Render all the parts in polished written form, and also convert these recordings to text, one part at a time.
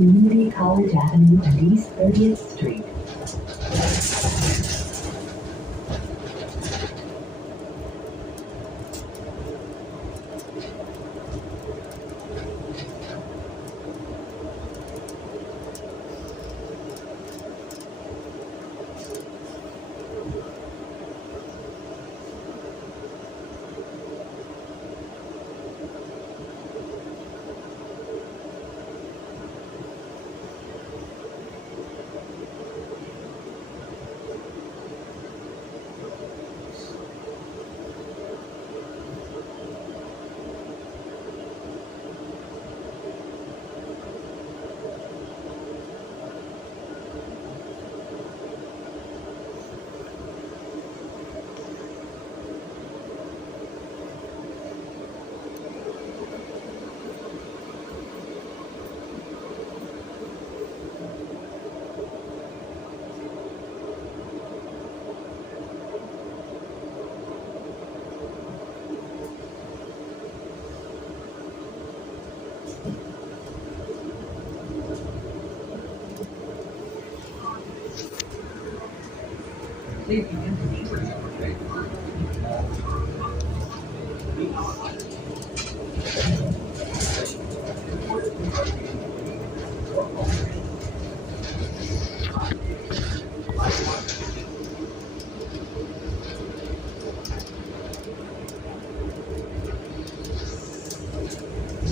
Community College Avenue and East 30th Street.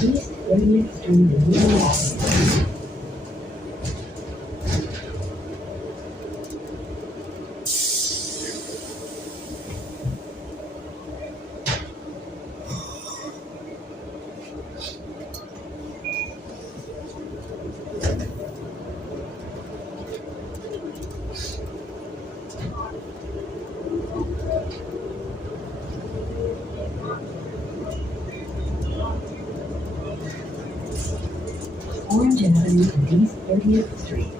East 30th Street in New York. Orange Avenue and East 30th Street.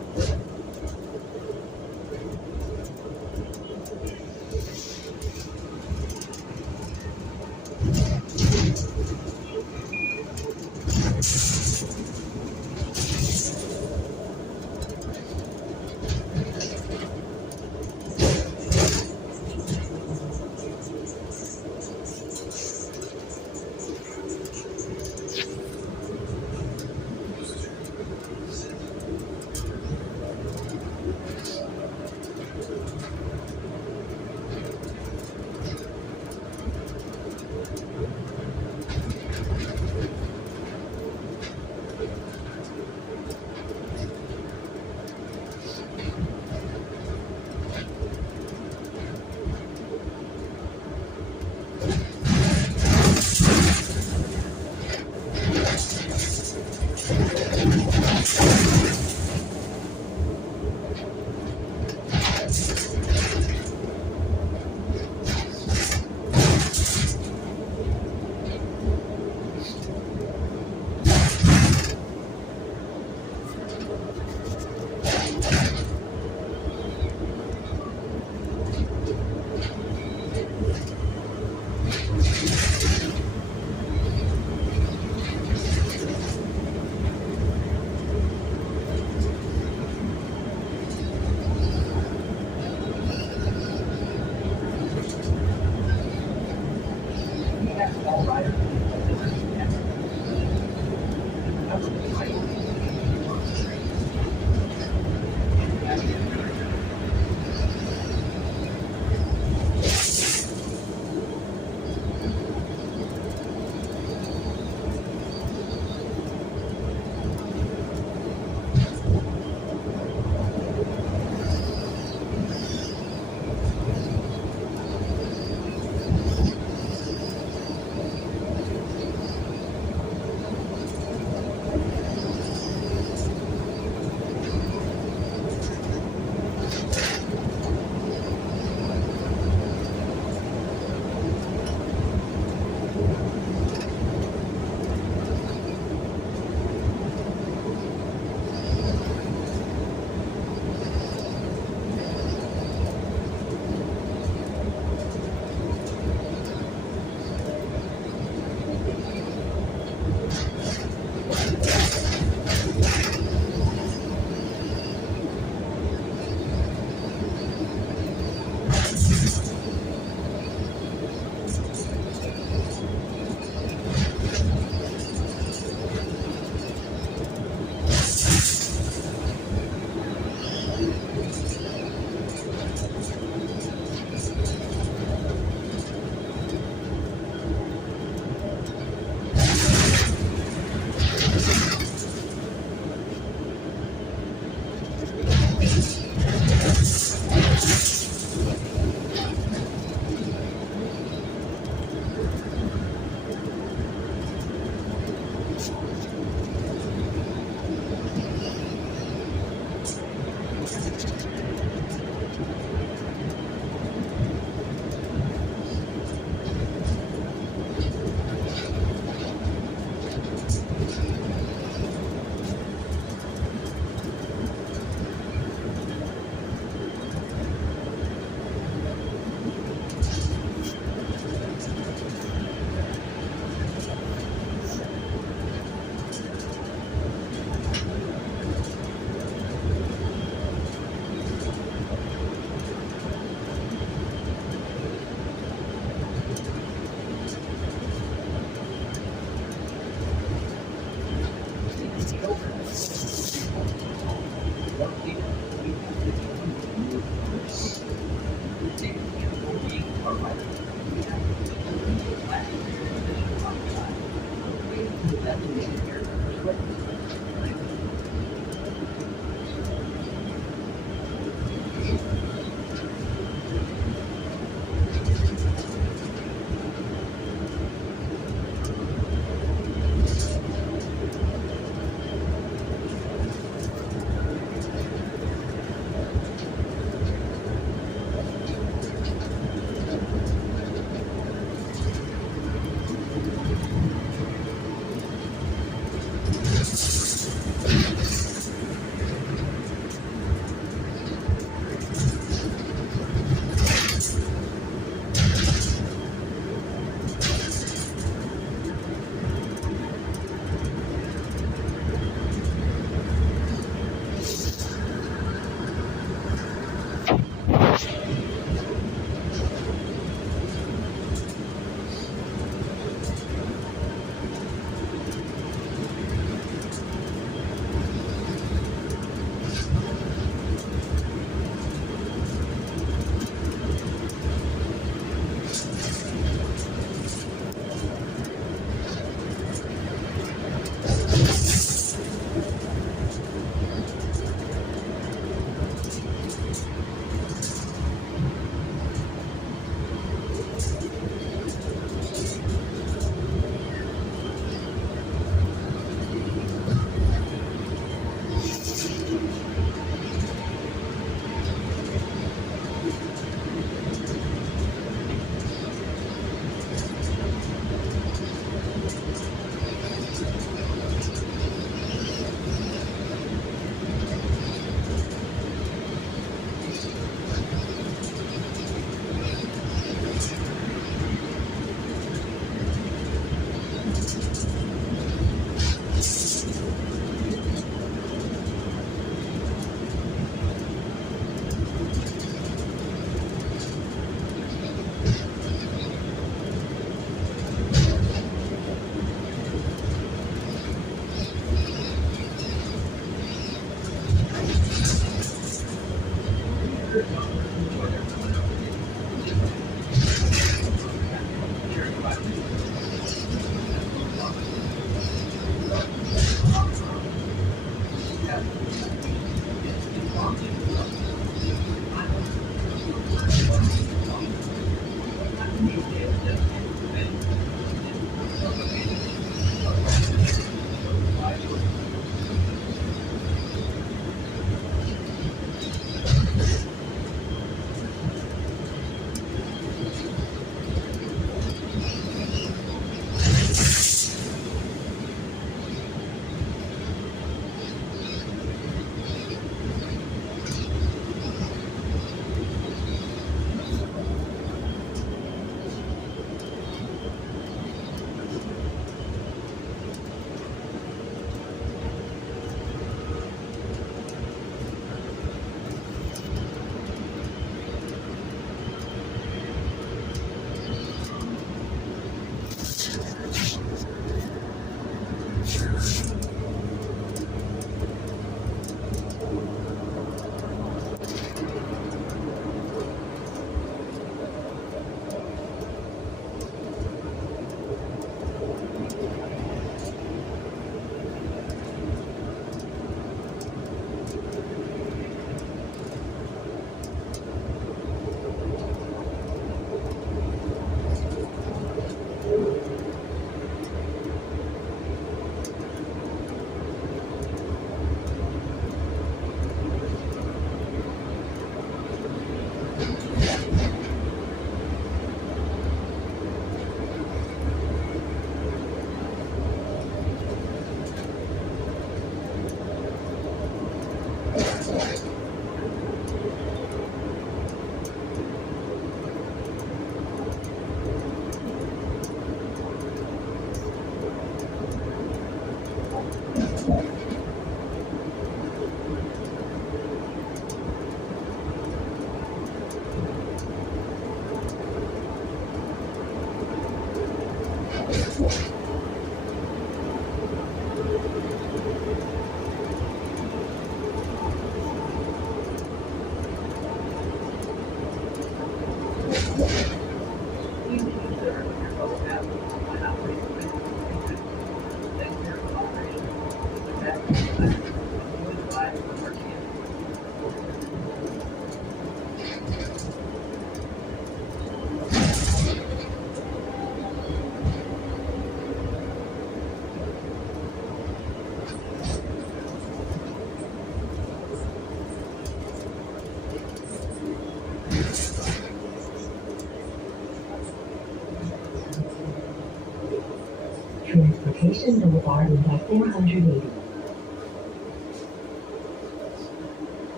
Transportation Boulevard is at 480.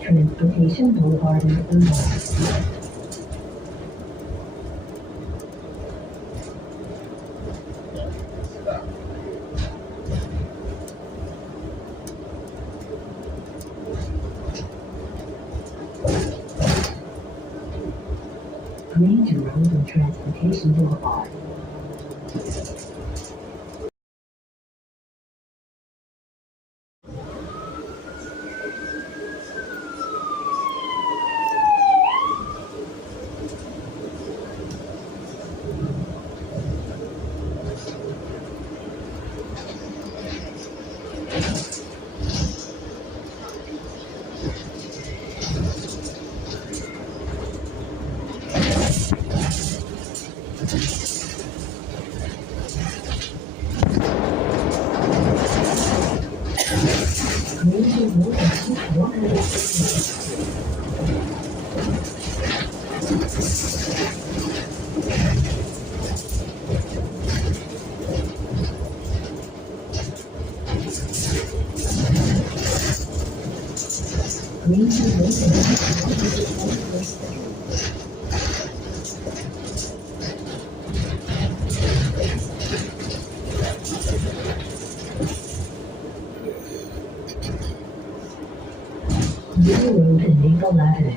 Transportation Boulevard is Boulevard. Ranger Road and Transportation Boulevard. Ranger Road and 160. Ranger Road and 160. Middle Road and Maple Avenue.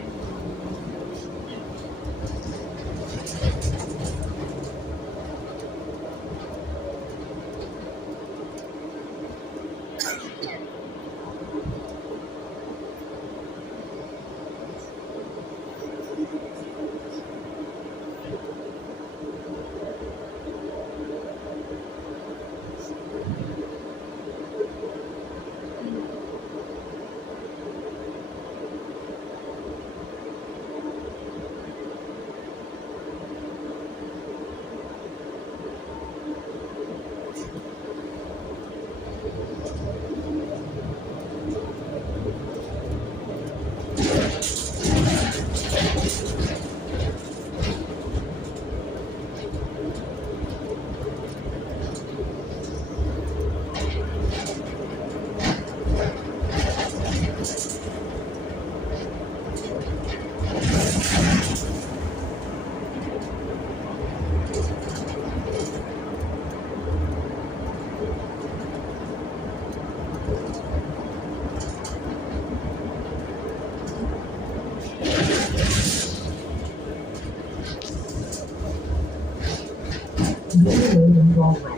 Middle Road and Broadway.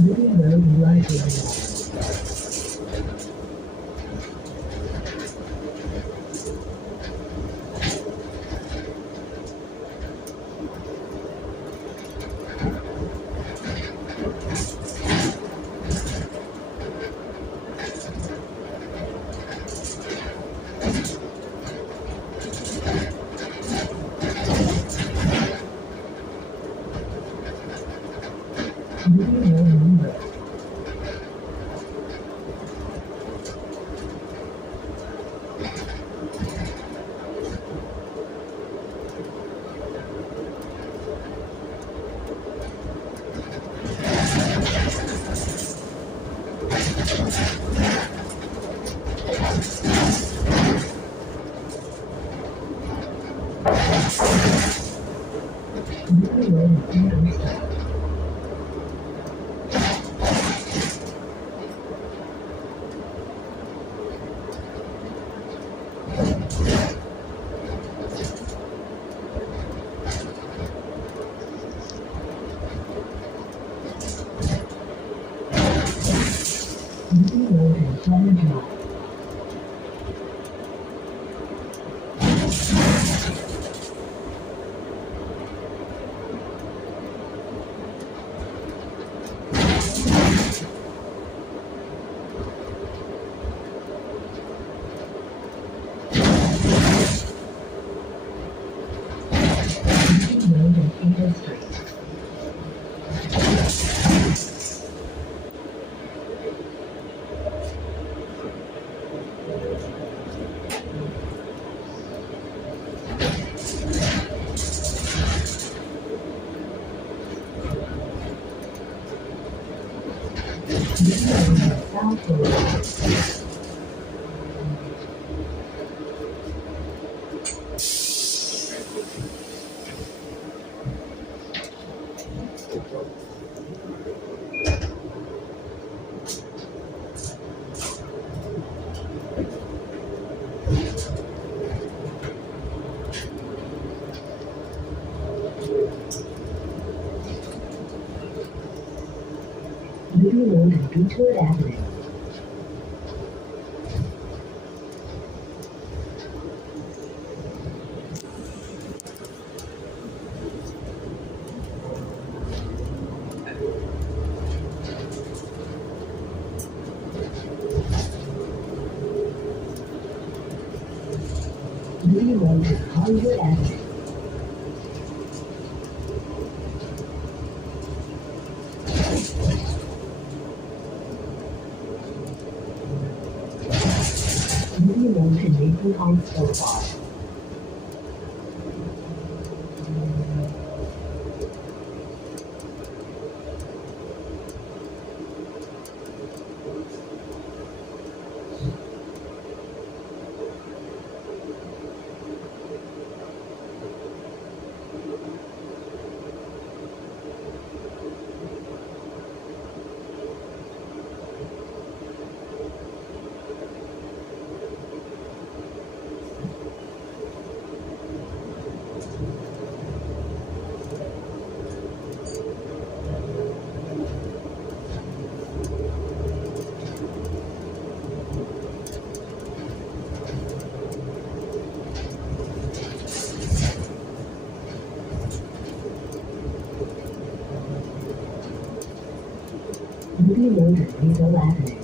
Middle Road and Library. Middle Road and Library. Middle Road and Anderson. Middle Road and Palmer Drive. Coletta Street. Stalking. Movie Road and Beechwood Avenue. Movie Road and Hollywood Avenue. Movie Road and Maple Heights Boulevard. Movie Road and Maple Avenue.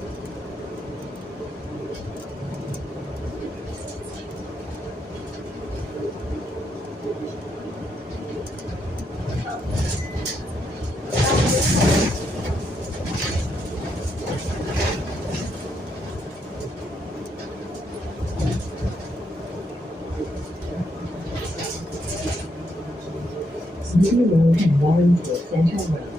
Movie Road and Warrensville Center Road.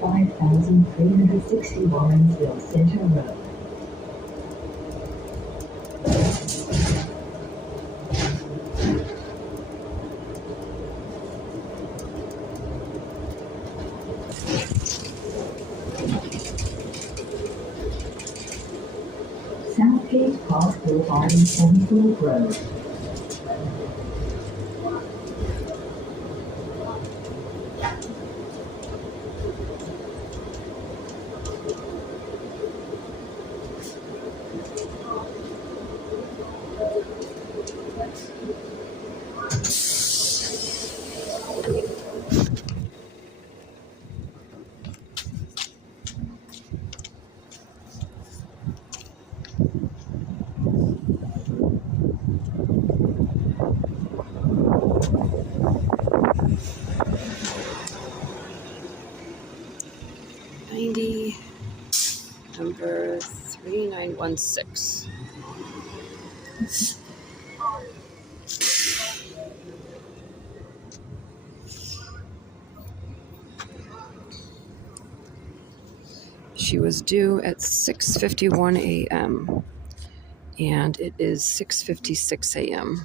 $5,360 Warrensville Center Road. Southgate Park Boulevard and Sunfield Road. 90, number 3916. She was due at 6:51 a.m. and it is 6:56 a.m.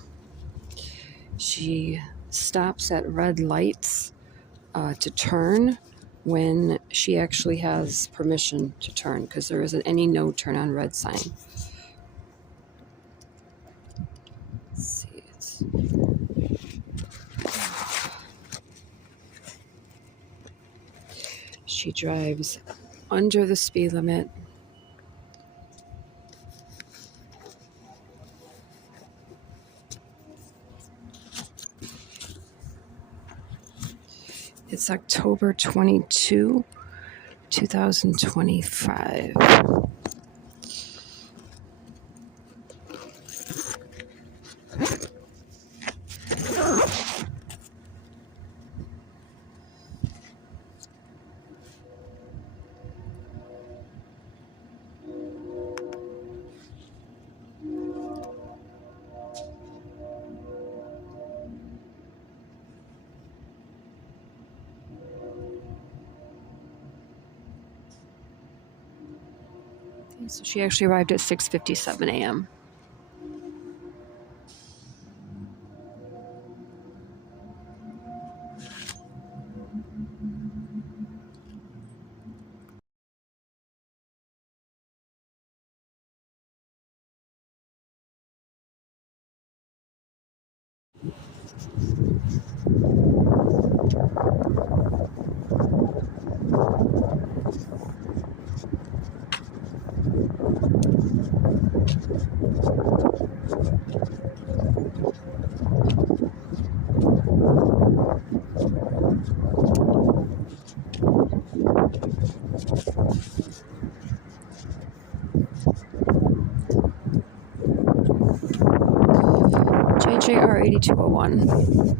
She stops at red lights to turn when she actually has permission to turn, because there isn't any no turn on red sign. Let's see. She drives under the speed limit. It's October 22, 2025. So she actually arrived at 6:57 a.m. JJR 8201.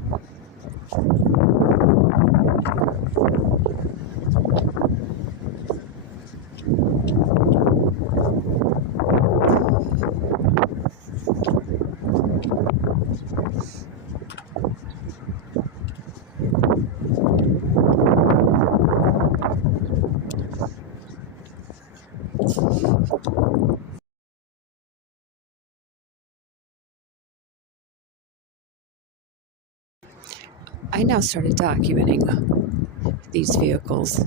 I now started documenting these vehicles.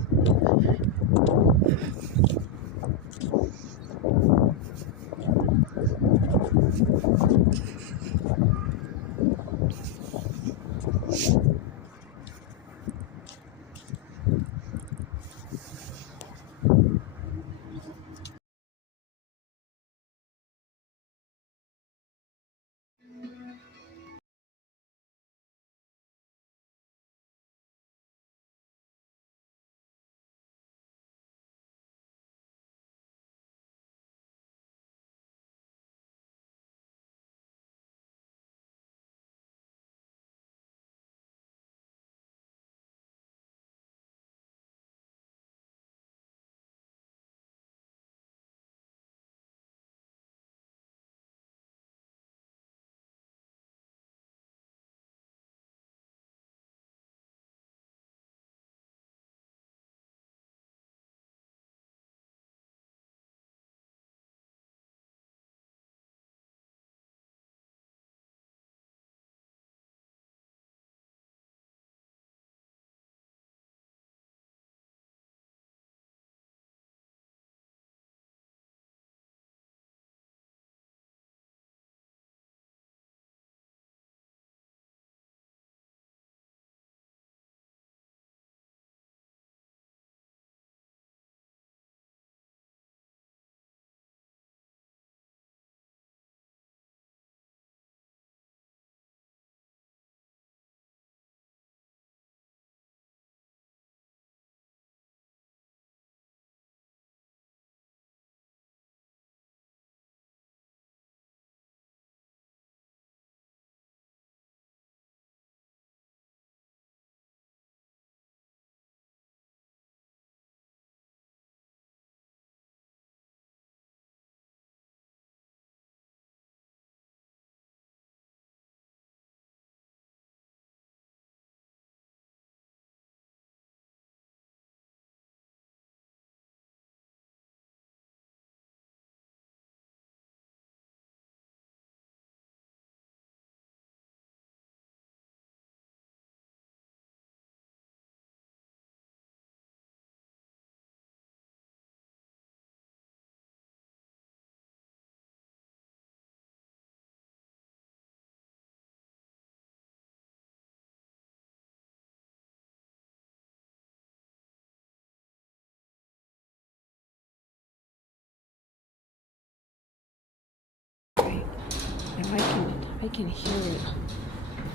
I can hear it.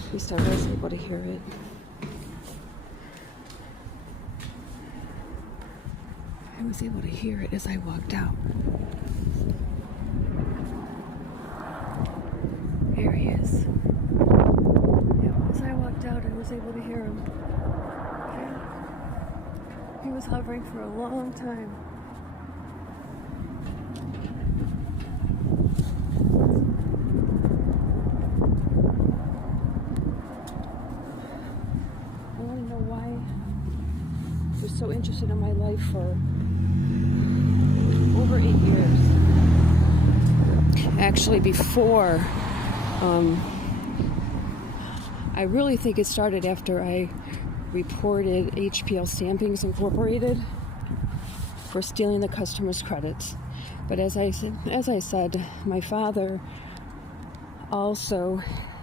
At least I was able to hear it. I was able to hear it as I walked out. There he is. Yep, as I walked out, I was able to hear him. Yeah. He was hovering for a long time. I want to know why he was so interested in my life for over 8 years. Actually, before, I really think it started after I reported HPL Stampings Incorporated for stealing the customer's credits. But as I said, my father also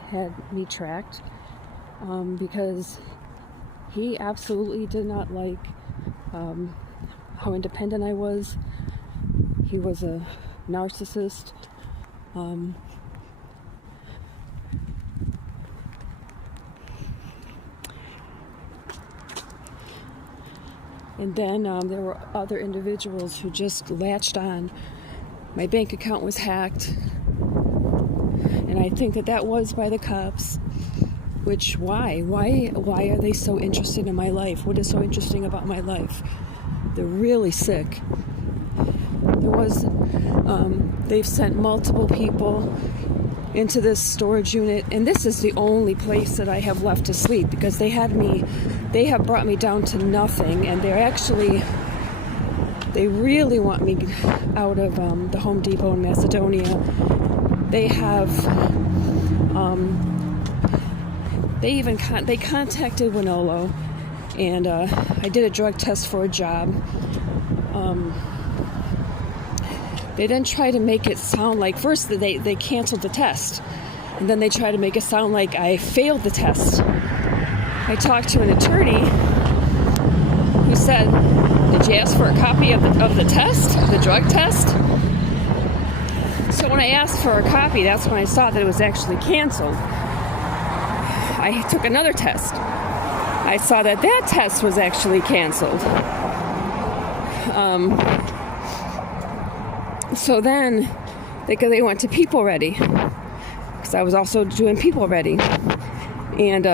had me tracked because he absolutely did not like how independent I was. He was a narcissist. And then there were other individuals who just latched on. My bank account was hacked. And I think that was by the cops. Which, why? Why are they so interested in my life? What is so interesting about my life? They're really sick. They've sent multiple people into this storage unit, and this is the only place that I have left to sleep because they have brought me down to nothing, and they really want me out of the Home Depot in Macedonia. They have, they contacted Winolo, and I did a drug test for a job. They then try to make it sound like, first they canceled the test, and then they try to make it sound like I failed the test. I talked to an attorney who said, did you ask for a copy of the test, the drug test? So when I asked for a copy, that's when I saw that it was actually canceled. I took another test. I saw that test was actually canceled. So then they went to People Ready, because I was also doing People Ready. And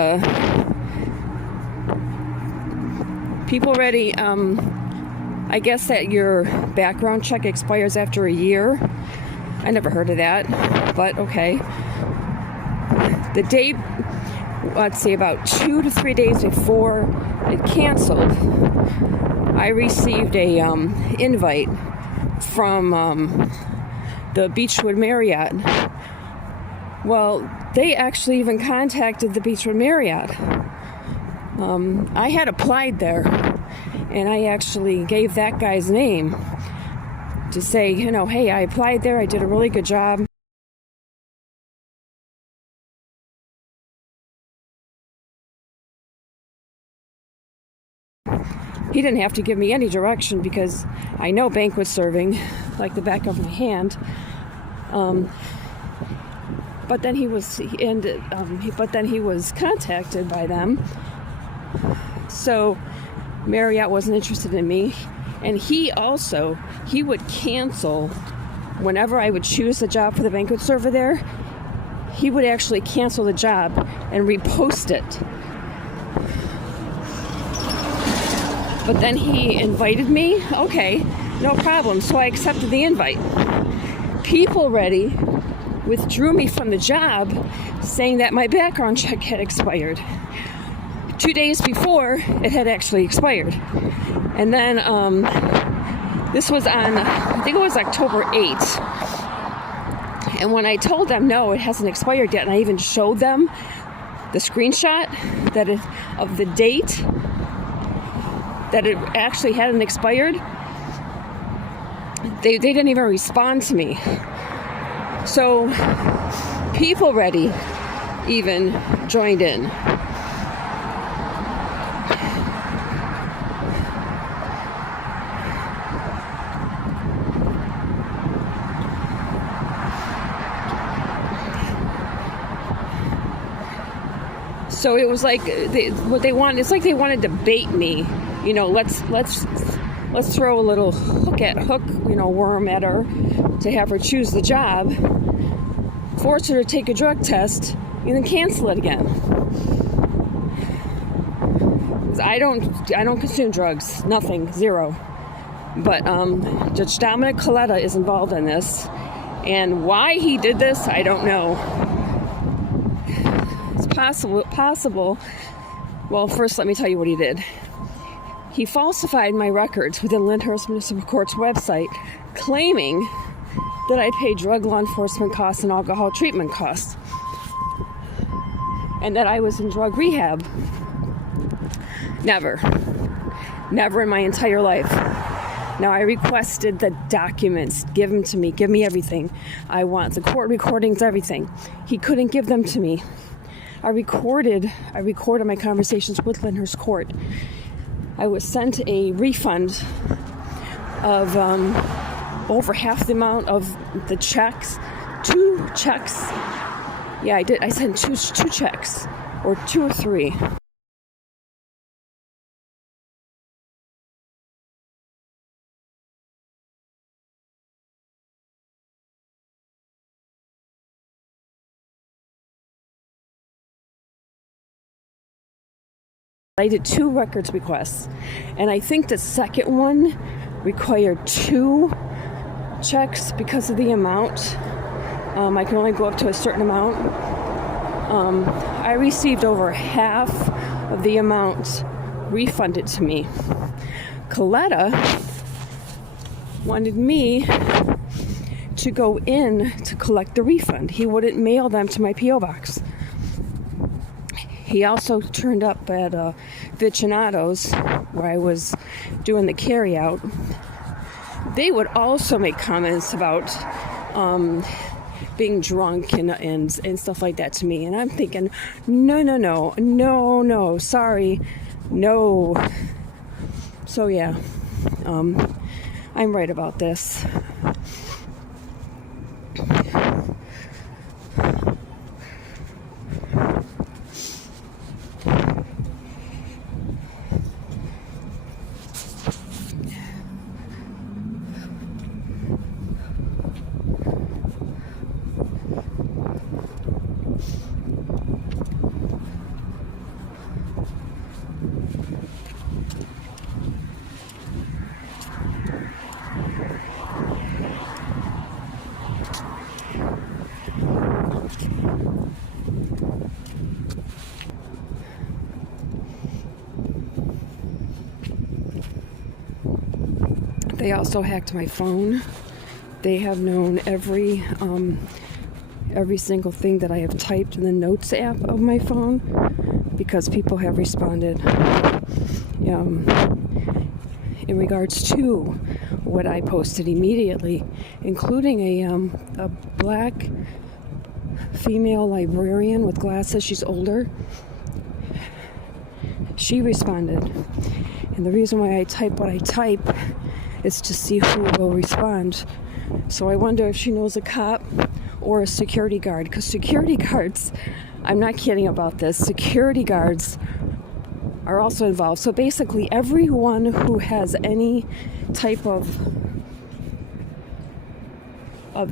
People Ready, I guess that your background check expires after a year. I never heard of that, but okay. The day, let's say about 2 to 3 days before it canceled, I received a invite from the Beechwood Marriott. Well, they actually even contacted the Beechwood Marriott. I had applied there, and I actually gave that guy's name to say, hey, I applied there, I did a really good job. He didn't have to give me any direction because I know banquet serving like the back of my hand. But then he was contacted by them. So Marriott wasn't interested in me, and he would cancel whenever I would choose a job for the banquet server there. He would actually cancel the job and repost it. But then he invited me. Okay, no problem. So I accepted the invite. People Ready withdrew me from the job, saying that my background check had expired. 2 days before, it had actually expired. And then this was on, I think it was October 8th. And when I told them, no, it hasn't expired yet, and I even showed them the screenshot of the date that it actually hadn't expired, they didn't even respond to me. So People Ready even joined in. So it was like what they wanted. It's like they wanted to bait me. You know, let's throw a little hook, worm at her to have her choose the job, force her to take a drug test, and then cancel it again. I don't consume drugs, nothing, zero. But Judge Dominic Coletta is involved in this, and why he did this, I don't know. It's possible. Well, first let me tell you what he did. He falsified my records within Lyndhurst Municipal Court's website, claiming that I paid drug law enforcement costs and alcohol treatment costs, and that I was in drug rehab. Never in my entire life. Now, I requested the documents, give them to me, give me everything. I want the court recordings, everything. He couldn't give them to me. I recorded my conversations with Lyndhurst Court. I was sent a refund of over half the amount of the checks. 2 checks. Yeah, I did. I sent two checks, or 2 or 3. I did 2 records requests, and I think the second one required 2 checks because of the amount. I can only go up to a certain amount. I received over half of the amount refunded to me. Coletta wanted me to go in to collect the refund. He wouldn't mail them to my P.O. box. He also turned up at Vicinato's, where I was doing the carry-out. They would also make comments about being drunk and stuff like that to me. And I'm thinking, no, sorry, no. So yeah, I'm right about this. They also hacked my phone. They have known every single thing that I have typed in the notes app of my phone, because people have responded in regards to what I posted immediately, including a black female librarian with glasses. She's older. She responded. And the reason why I type what I type is to see who will respond. So I wonder if she knows a cop or a security guard, because security guards, I'm not kidding about this, security guards are also involved. So basically everyone who has any type of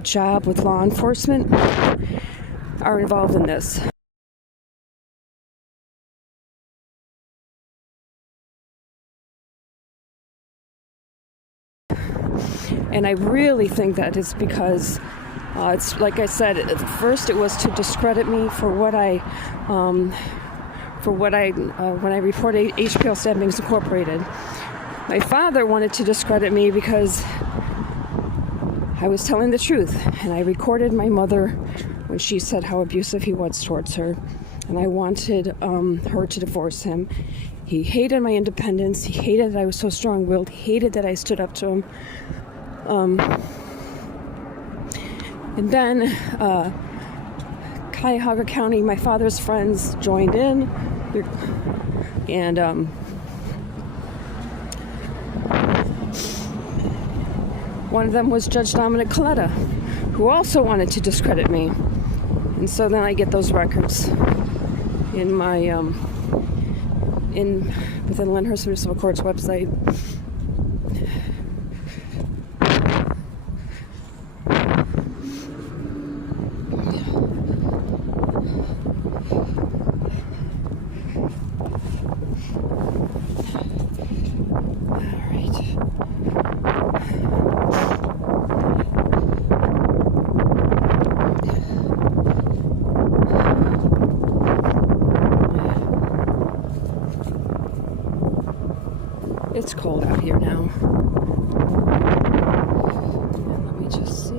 job with law enforcement are involved in this. And I really think that is because it's like I said, first it was to discredit me for what I when I reported HPL Stampings Incorporated. My father wanted to discredit me because I was telling the truth, and I recorded my mother when she said how abusive he was towards her, and I wanted her to divorce him. He hated my independence. He hated that I was so strong-willed. He hated that I stood up to him. And then Cuyahoga County, my father's friends joined in, and one of them was Judge Dominic Coletta, who also wanted to discredit me. And so then I get those records. in my within Lyndhurst Municipal Court's website. It's cold out here now. Let me just see.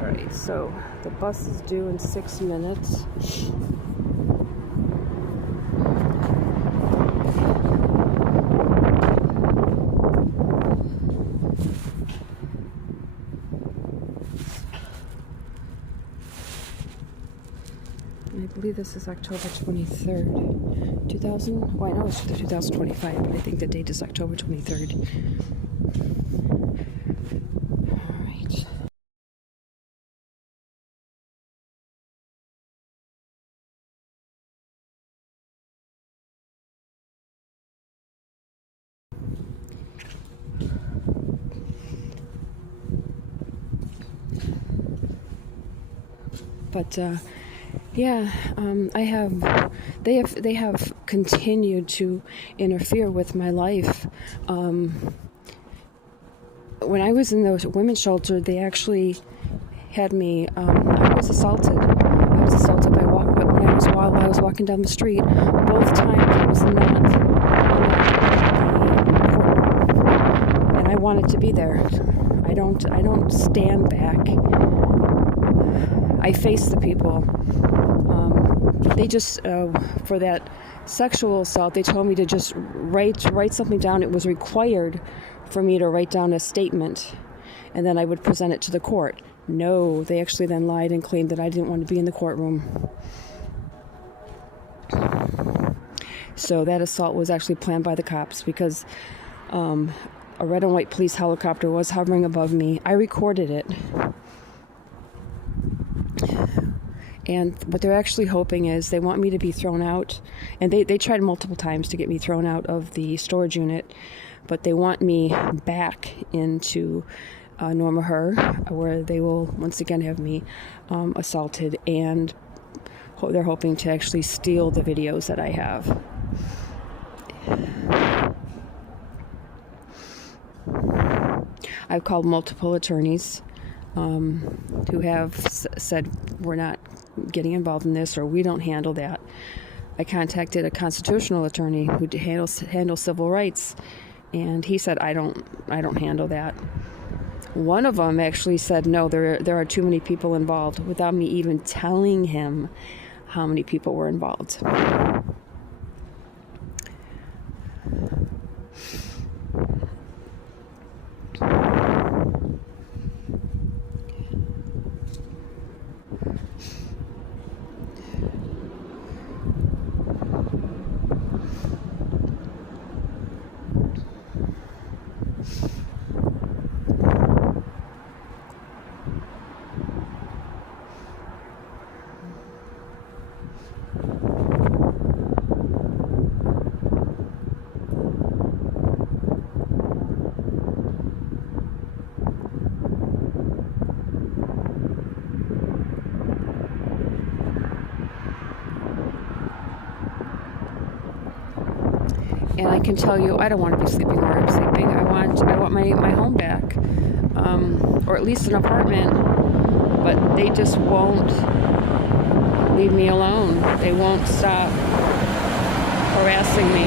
Alright, so the bus is due in 6 minutes. I believe this is October 23rd, 2000. Well, I know it's 2025, but I think the date is October 23rd. All right. But yeah, they have continued to interfere with my life. When I was in the women's shelter, they actually had me. I was assaulted. While I was walking down the street. Both times I was not in the courtroom, and I wanted to be there. I don't stand back. I face the people. They just, for that sexual assault, they told me to just write something down. It was required for me to write down a statement, and then I would present it to the court. No, they actually then lied and claimed that I didn't want to be in the courtroom. So that assault was actually planned by the cops because a red and white police helicopter was hovering above me. I recorded it. And what they're actually hoping is they want me to be thrown out. And they tried multiple times to get me thrown out of the storage unit. But they want me back into Norma Her, where they will once again have me assaulted. And they're hoping to actually steal the videos that I have. I've called multiple attorneys who have said we're not getting involved in this, or we don't handle that. I contacted a constitutional attorney who handles civil rights, and he said I don't handle that. One of them actually said no, there are too many people involved, without me even telling him how many people were involved. And I can tell you, I don't want to be sleeping where I'm sleeping. I want my home back, or at least an apartment. But they just won't leave me alone. They won't stop harassing me.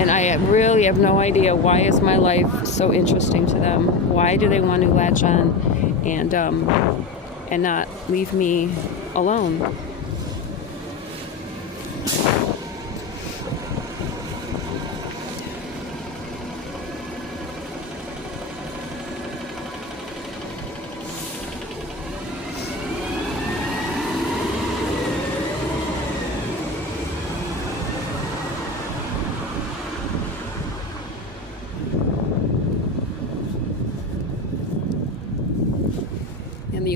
And I really have no idea, why is my life so interesting to them? Why do they want to latch on and not leave me alone?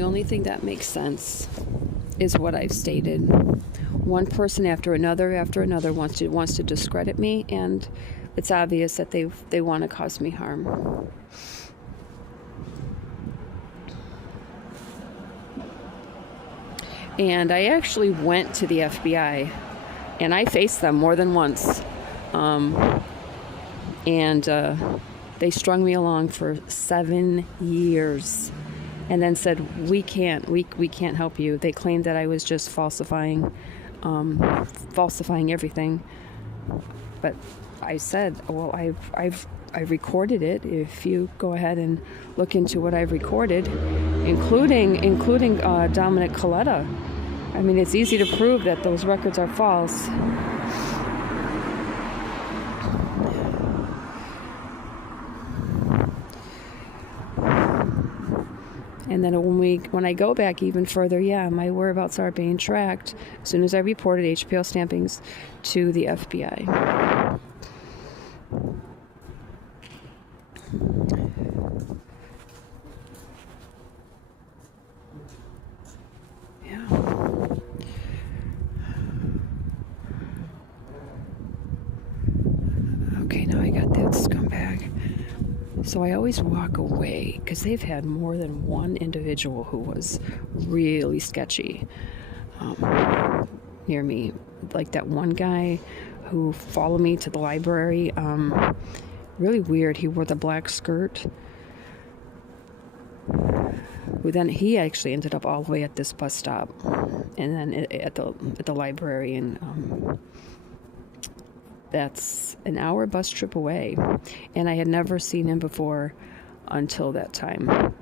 only thing that makes sense is what I've stated. One person after another wants to discredit me, and it's obvious that they want to cause me harm. And I actually went to the FBI, and I faced them more than once. And they strung me along for 7 years, and then said, we can't help you. They claimed that I was just falsifying everything. But I said, well, I've recorded it. If you go ahead and look into what I've recorded, including Dominic Coletta. I mean, it's easy to prove that those records are false. And then when I go back even further, my whereabouts are being tracked as soon as I reported HPL stampings to the FBI. Okay, now I got that scumbag. So I always walk away because they've had more than one individual who was really sketchy near me. Like that one guy who followed me to the library. Really weird. He wore the black skirt. He actually ended up all the way at this bus stop, and then at the library, and that's an hour bus trip away, and I had never seen him before until that time.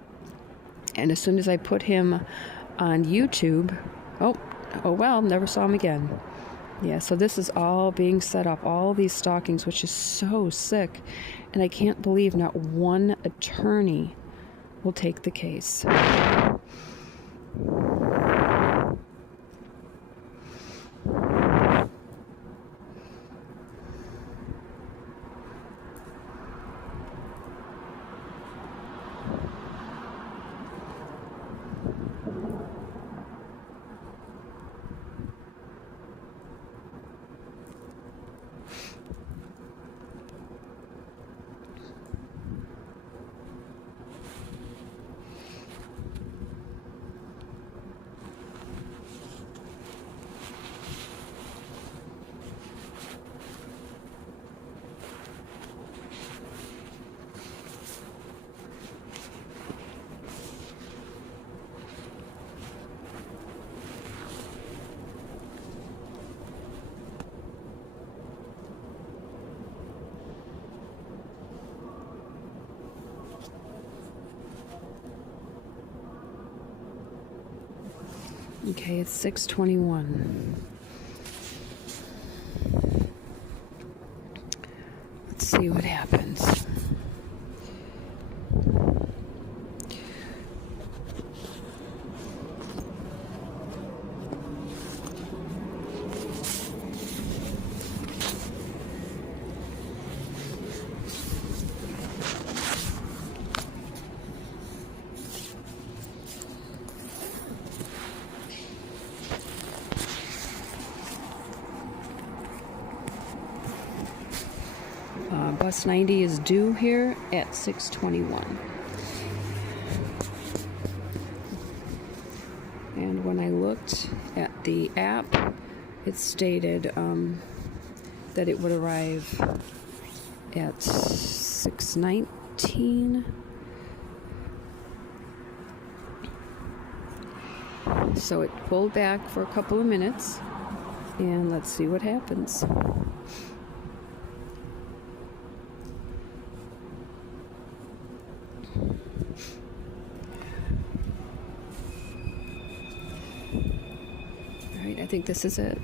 And as soon as I put him on YouTube, oh well, never saw him again. Yeah, so this is all being set up, all these stalkings, which is so sick, and I can't believe not one attorney will take the case. Okay, it's 6:21. Let's see what happens. Bus 90 is due here at 6:21. And when I looked at the app, it stated that it would arrive at 6:19. So it pulled back for a couple of minutes, and let's see what happens. I think this is it.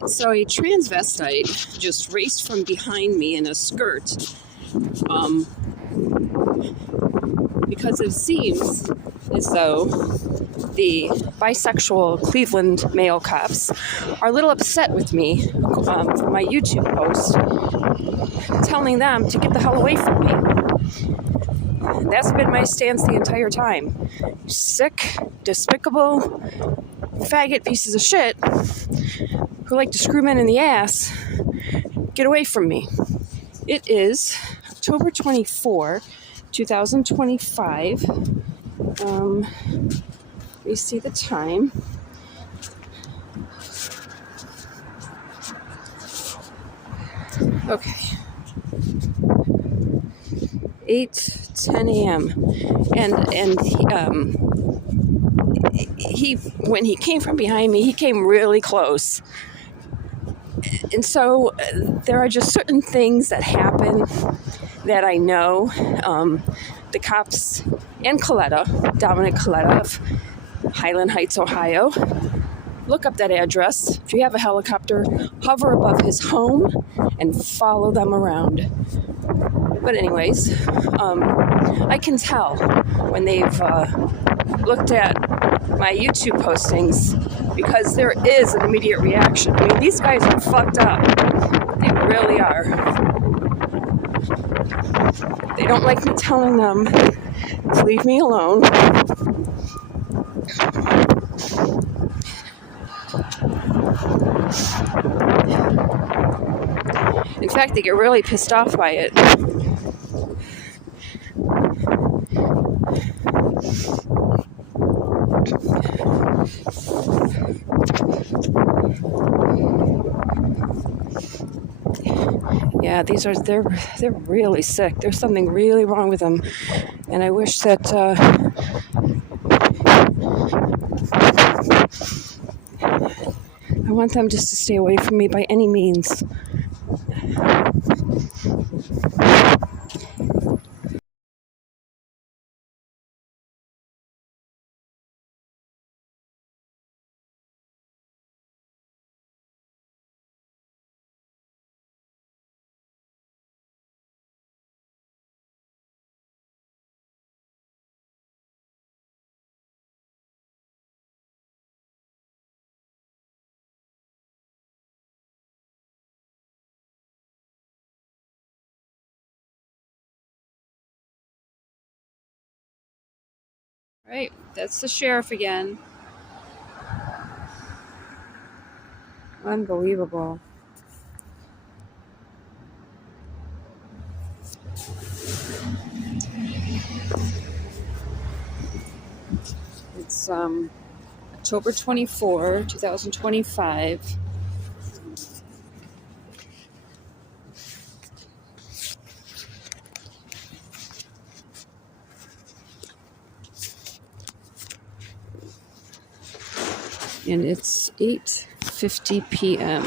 Right, so a transvestite just raced from behind me in a skirt, because it seems as though the bisexual Cleveland male cops are a little upset with me for my YouTube post, telling them to get the hell away from me. That's been my stance the entire time. Sick, despicable, faggot pieces of shit who like to screw men in the ass, get away from me. It is October 24, 2025. You see the time. Okay. 8:10 a.m. And he when he came from behind me, he came really close. And so there are just certain things that happen that I know. The cops and Dominic Coletta of Highland Heights, Ohio. Look up that address. If you have a helicopter, hover above his home and follow them around. But anyways, I can tell when they've looked at my YouTube postings, because there is an immediate reaction. I mean, these guys are fucked up. They really are. They don't like me telling them to leave me alone. In fact, they get really pissed off by it. Yeah, they're really sick. There's something really wrong with them, and I wish that I want them just to stay away from me by any means. Right, that's the sheriff again. Unbelievable. It's October 24, 2025. And it's 8:50 p.m.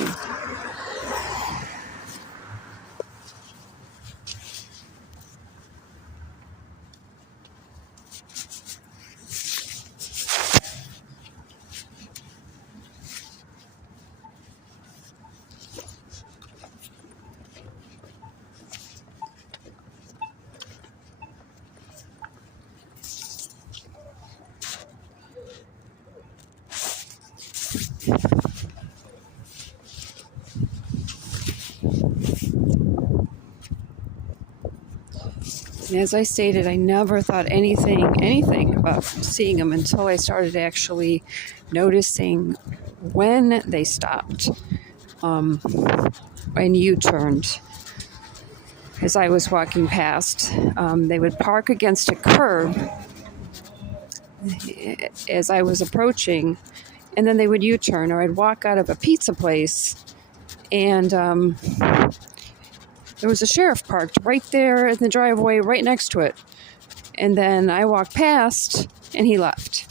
And as I stated, I never thought anything about seeing them until I started actually noticing when they stopped and U-turned. As I was walking past, they would park against a curb as I was approaching, and then they would U-turn, or I'd walk out of a pizza place, and there was a sheriff parked right there in the driveway right next to it. And then I walked past and he left.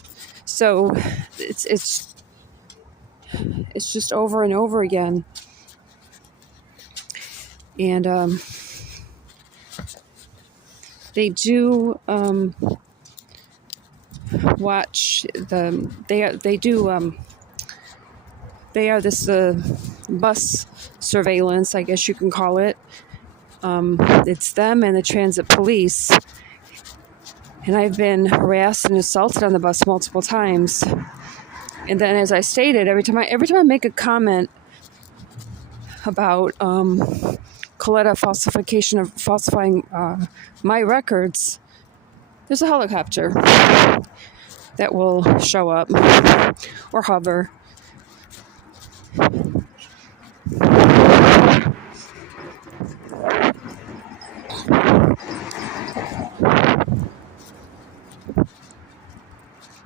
So it's just over and over again. And they do watch they They are this bus surveillance, I guess you can call it. It's them and the transit police. And I've been harassed and assaulted on the bus multiple times. And then, as I stated, every time I make a comment about Coletta falsifying my records, there's a helicopter that will show up or hover.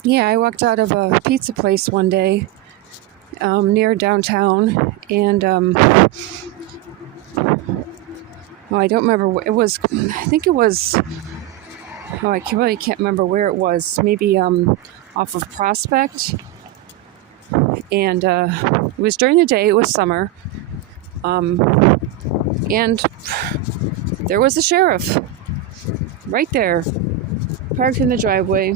Yeah, I walked out of a pizza place one day near downtown, and I don't remember what it was. I think it was. I really can't remember where it was. Maybe off of Prospect, and it was during the day. It was summer, and there was the sheriff right there, parked in the driveway.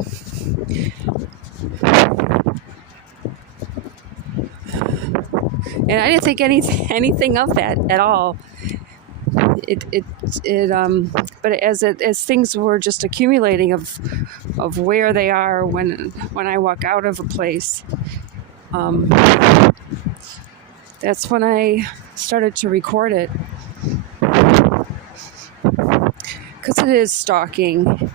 And I didn't think anything of that at all. But as things were just accumulating of where they are when I walk out of a place, that's when I started to record it, because it is stalking.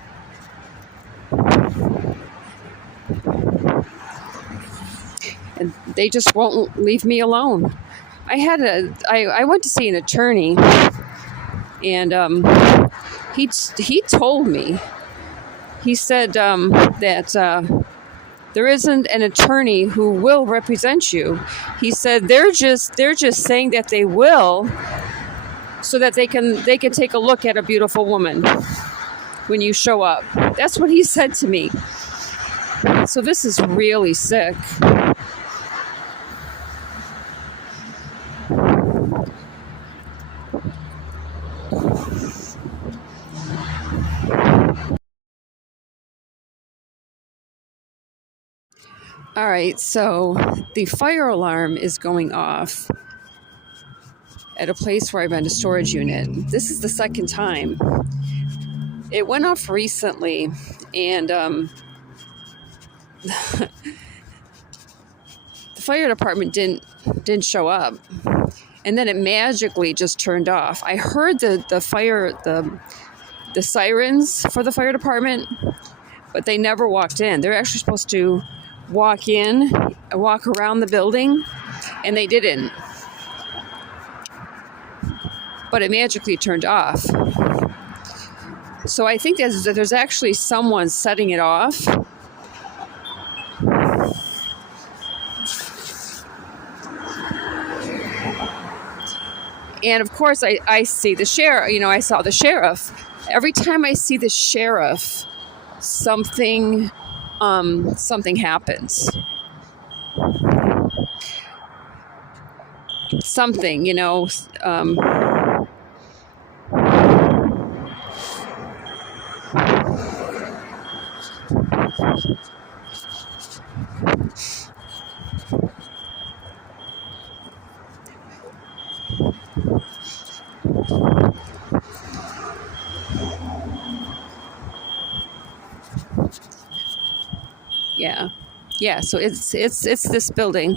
And they just won't leave me alone. I went to see an attorney, and he told me, he said that there isn't an attorney who will represent you. He said they're just saying that they will, so that they can take a look at a beautiful woman when you show up. That's what he said to me. So this is really sick. All right, so the fire alarm is going off at a place where I rent a storage unit. This is the second time. It went off recently, and the fire department didn't show up, and then it magically just turned off. I heard the sirens for the fire department, but they never walked in. They're actually supposed to walk around the building, and they didn't. But it magically turned off. So I think there's actually someone setting it off. And of course, I see the sheriff. I saw the sheriff. Every time I see the sheriff, something happens. Something, Yeah, so it's this building.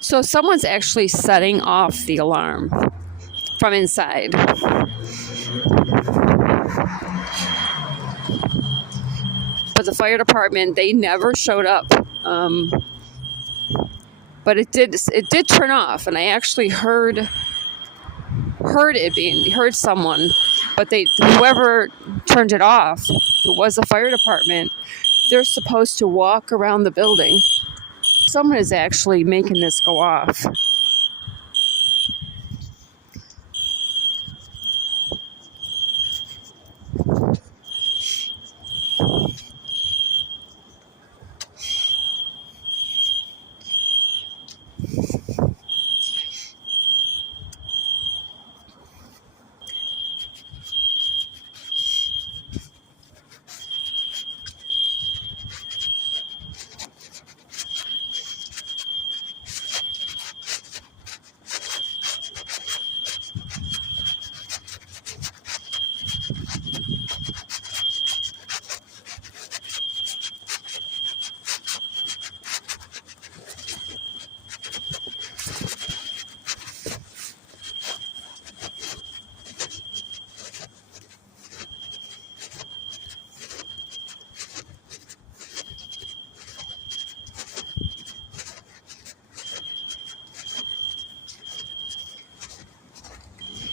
So someone's actually setting off the alarm from inside. But the fire department, they never showed up. But it did turn off, and I actually heard someone, but whoever turned it off, if it was the fire department, they're supposed to walk around the building. Someone is actually making this go off.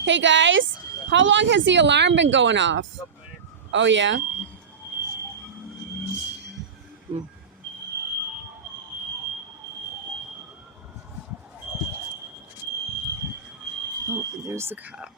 Hey guys, how long has the alarm been going off? Oh yeah. Hmm. Oh, there's the cop.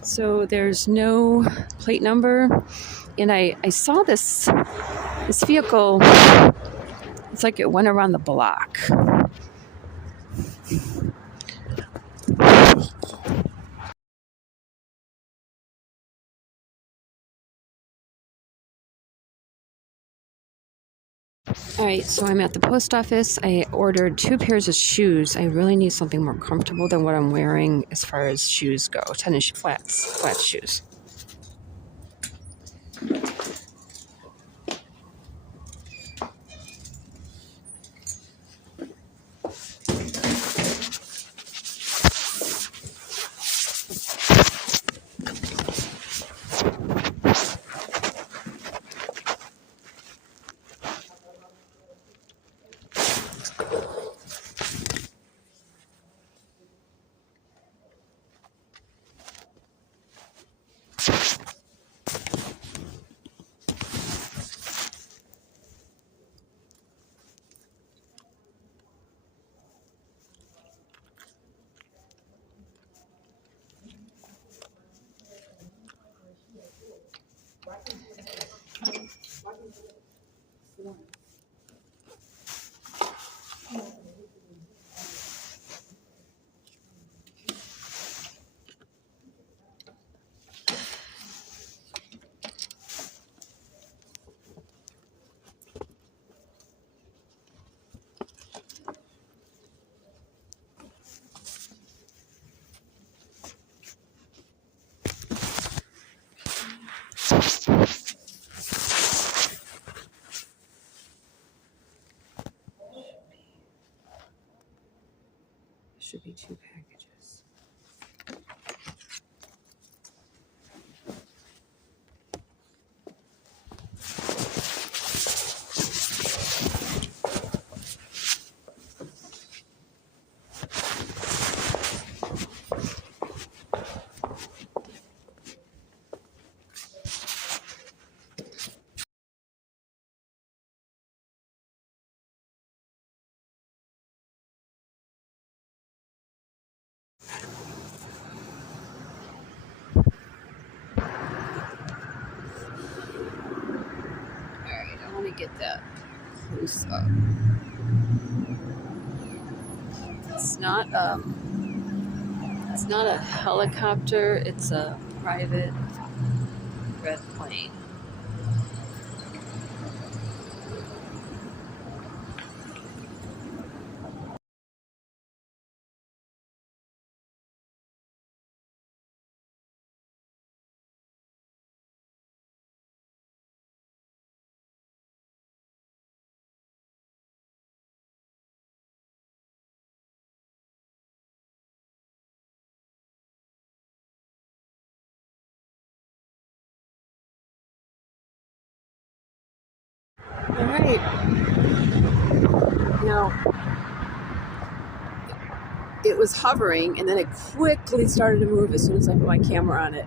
So there's no plate number, and I saw this vehicle. It's like it went around the block. All right, so I'm at the post office. I ordered 2 pairs of shoes. I really need something more comfortable than what I'm wearing as far as shoes go. Tennis flat shoes. Should be 2 packages. All right, I want to get that close up. It's not a helicopter. It's a private red plane. All right. Now, it was hovering, and then it quickly started to move as soon as I put my camera on it.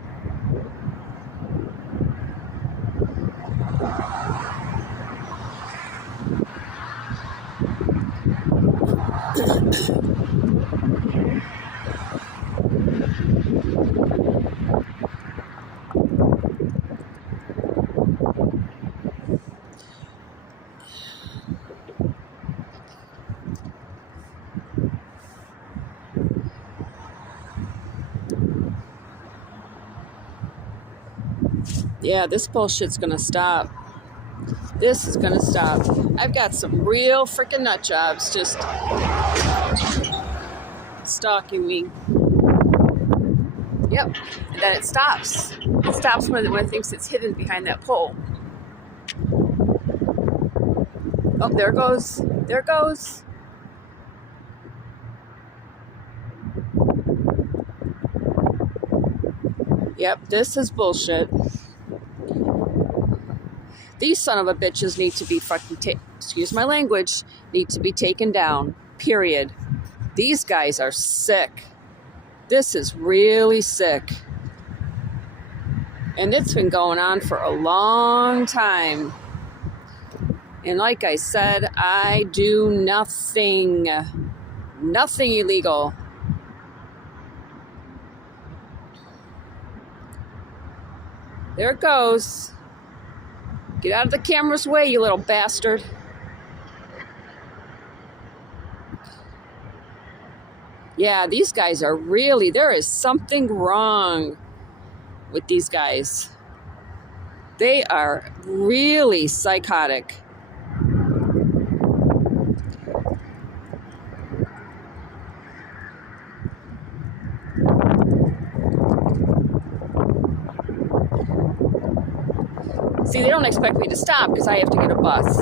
Yeah, this bullshit's gonna stop. This is gonna stop. I've got some real freaking nut jobs just stalking me. Yep. And then it stops. It stops when it thinks it's hidden behind that pole. Oh, there it goes. There it goes. Yep, this is bullshit. These son of a bitches need to be fucking, excuse my language, need to be taken down, period. These guys are sick. This is really sick. And it's been going on for a long time. And like I said, I do nothing illegal. There it goes. Get out of the camera's way, you little bastard. Yeah, these guys are really, there is something wrong with these guys. They are really psychotic. See, they don't expect me to stop because I have to get a bus.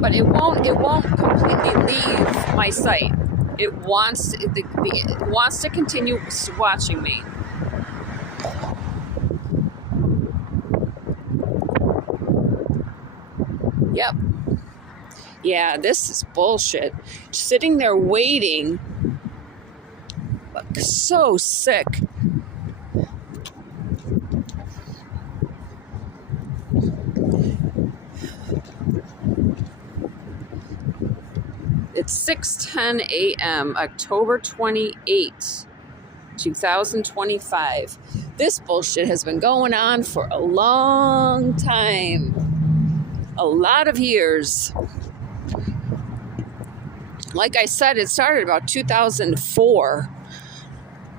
But it won't completely leave my sight. It wants to continue watching me. Yep. Yeah, this is bullshit. Sitting there waiting. So sick. It's 6:10 a.m., October 28, 2025. This bullshit has been going on for a long time. A lot of years. Like I said, it started about 2004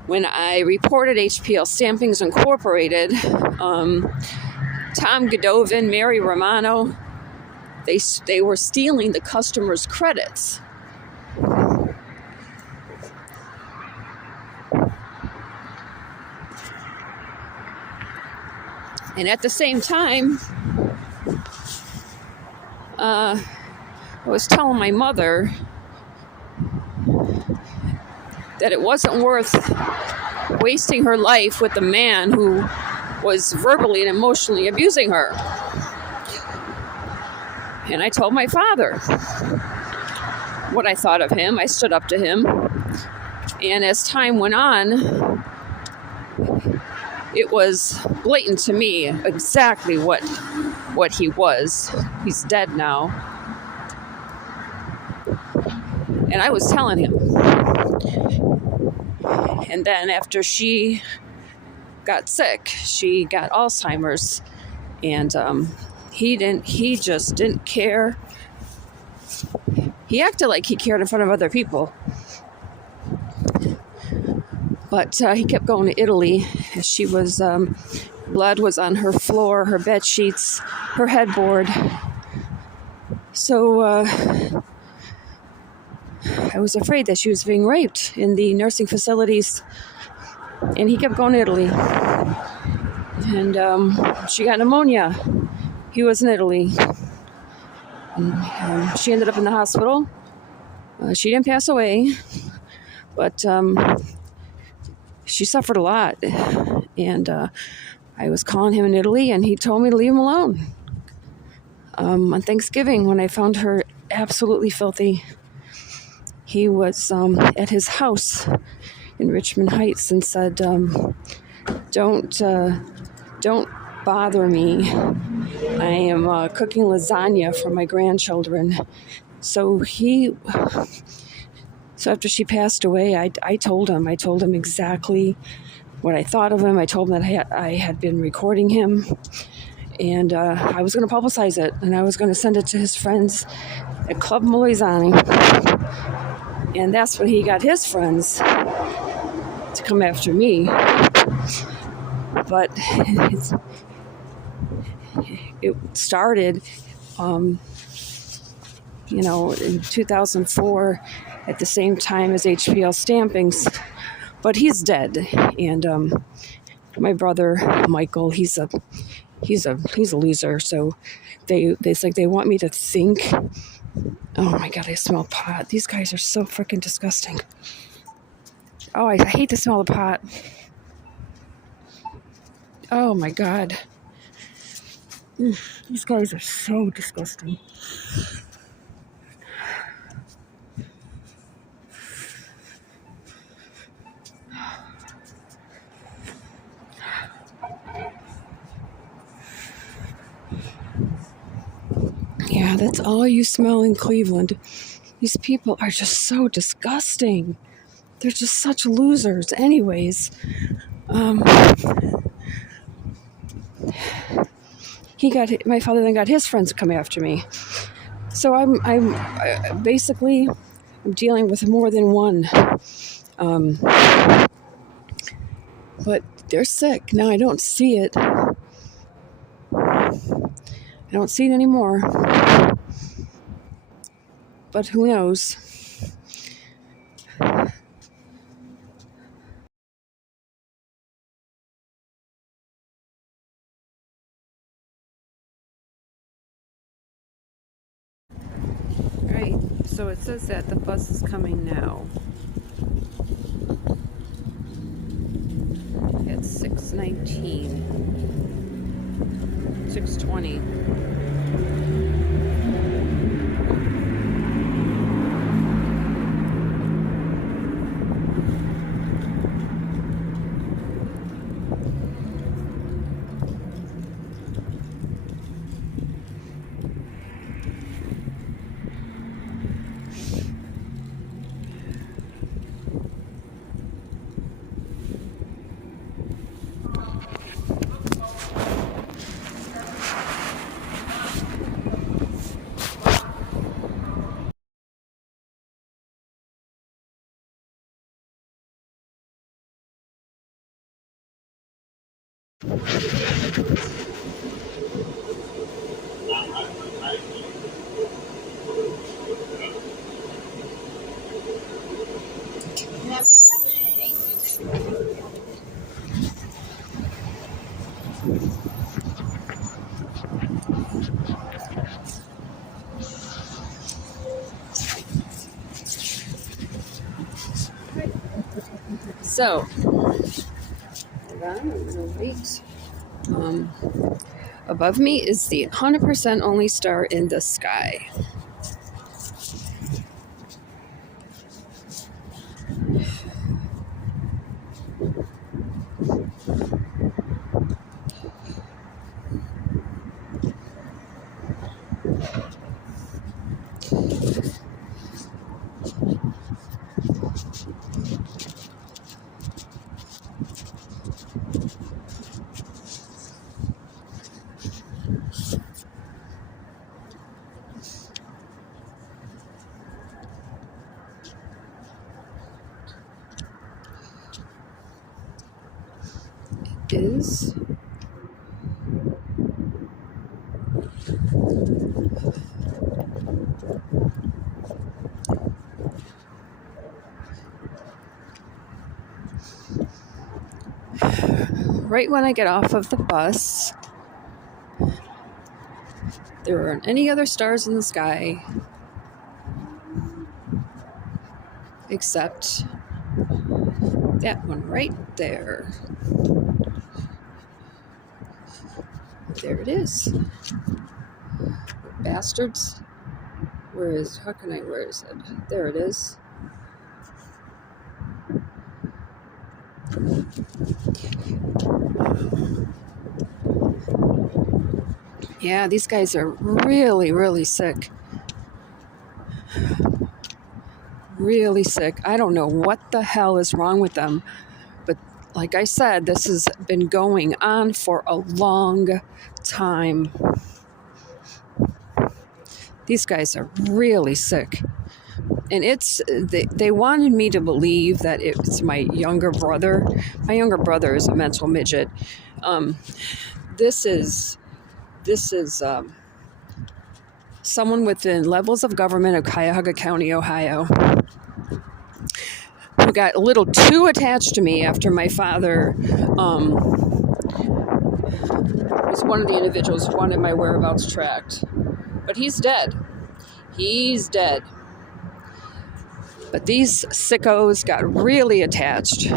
when I reported HPL Stampings Incorporated. Tom Godovin, Mary Romano, they were stealing the customers' credits. And at the same time, I was telling my mother that it wasn't worth wasting her life with a man who was verbally and emotionally abusing her. And I told my father what I thought of him. I stood up to him. And as time went on, it was blatant to me exactly what he was. He's dead now. And I was telling him. And then after she got sick, she got Alzheimer's, and he just didn't care. He acted like he cared in front of other people. But he kept going to Italy. She was, blood was on her floor, her bed sheets, her headboard. So I was afraid that she was being raped in the nursing facilities. And he kept going to Italy. And she got pneumonia. He was in Italy. And she ended up in the hospital. She didn't pass away, but she suffered a lot. And I was calling him in Italy, and he told me to leave him alone. On Thanksgiving, when I found her absolutely filthy, he was at his house in Richmond Heights and said, don't bother me. I am cooking lasagna for my grandchildren. So after she passed away, I told him exactly what I thought of him. I told him that I had been recording him, and I was going to publicize it, and I was going to send it to his friends at Club Molizani. And that's when he got his friends to come after me. But it started, in 2004 at the same time as HPL stampings. But he's dead. And my brother, Michael, he's a loser. So they want me to think. Oh my God, I smell pot. These guys are so freaking disgusting. Oh, I hate the smell of pot. Oh my God. These guys are so disgusting. Yeah, that's all you smell in Cleveland. These people are just so disgusting. They're just such losers anyways. My father then got his friends to come after me. So I'm basically dealing with more than one. But they're sick. Now I don't see it. I don't see it anymore. But who knows? Right. So it says that the bus is coming now. At 6:19. 6:20. So, wait. Above me is the 100% only star in the sky. Is right when I get off of the bus, There aren't any other stars in the sky except that one right there. There it is. Bastards. Where is it? There it is. Yeah, these guys are really, really sick. Really sick. I don't know what the hell is wrong with them. But like I said, this has been going on for a long time. These guys are really sick. And they wanted me to believe that it's my younger brother. My younger brother is a mental midget. This is someone within levels of government of Cuyahoga County, Ohio, who got a little too attached to me after my father was one of the individuals who wanted my whereabouts tracked. But he's dead. He's dead. But these sickos got really attached.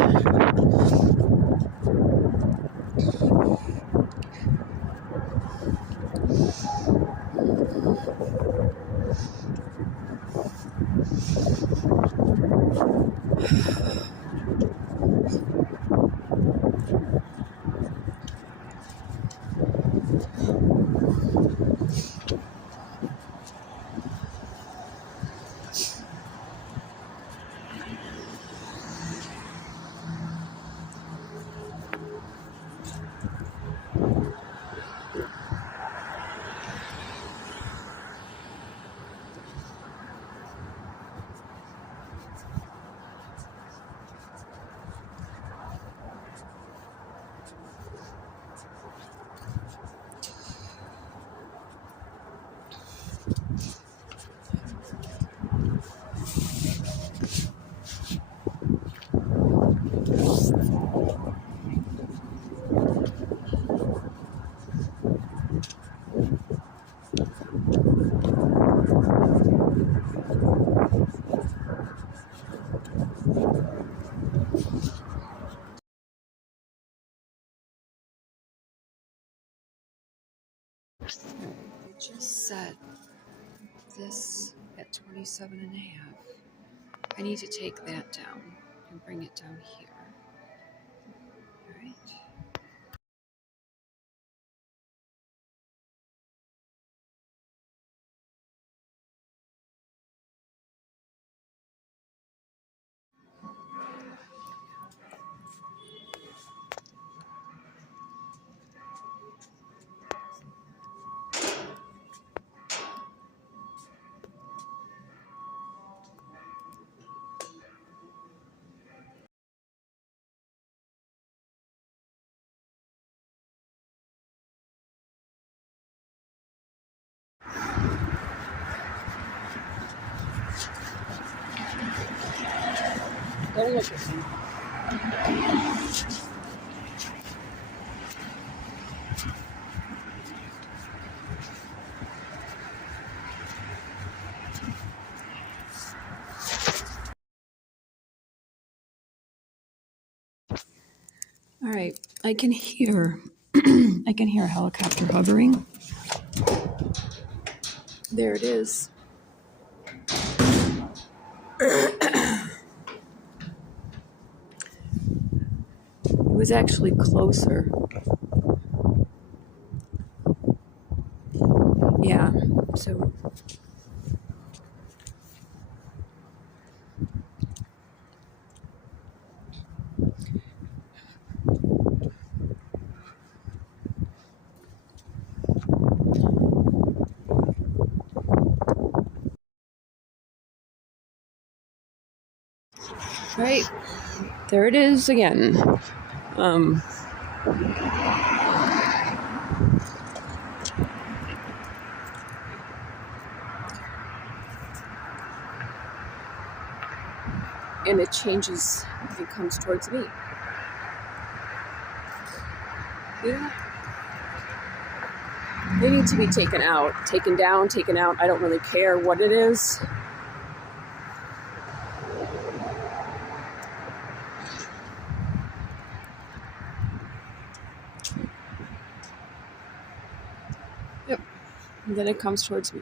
I just set this at 27 and a half. I need to take that down and bring it down here. All right. Don't look at me. All right, I can hear a helicopter hovering. There it is. It was actually closer. Yeah, so right, there it is again. And it changes if it comes towards me. Yeah. They need to be taken out, taken down, taken out. I don't really care what it is. Yep. And then it comes towards me.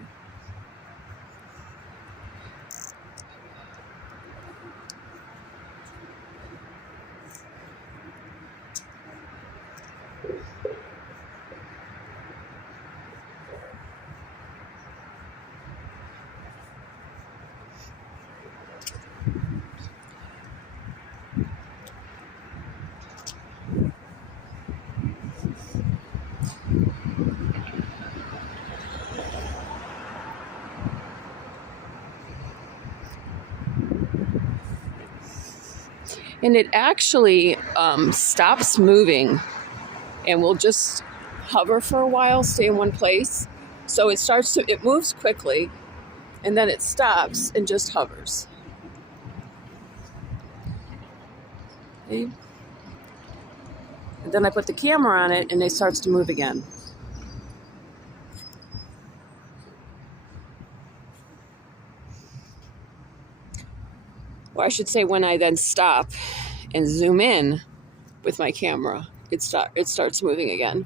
And it actually stops moving and will just hover for a while, stay in one place. So it moves quickly and then it stops and just hovers. Okay. And then I put the camera on it and it starts to move again. Or I should say, when I then stop and zoom in with my camera, it starts moving again.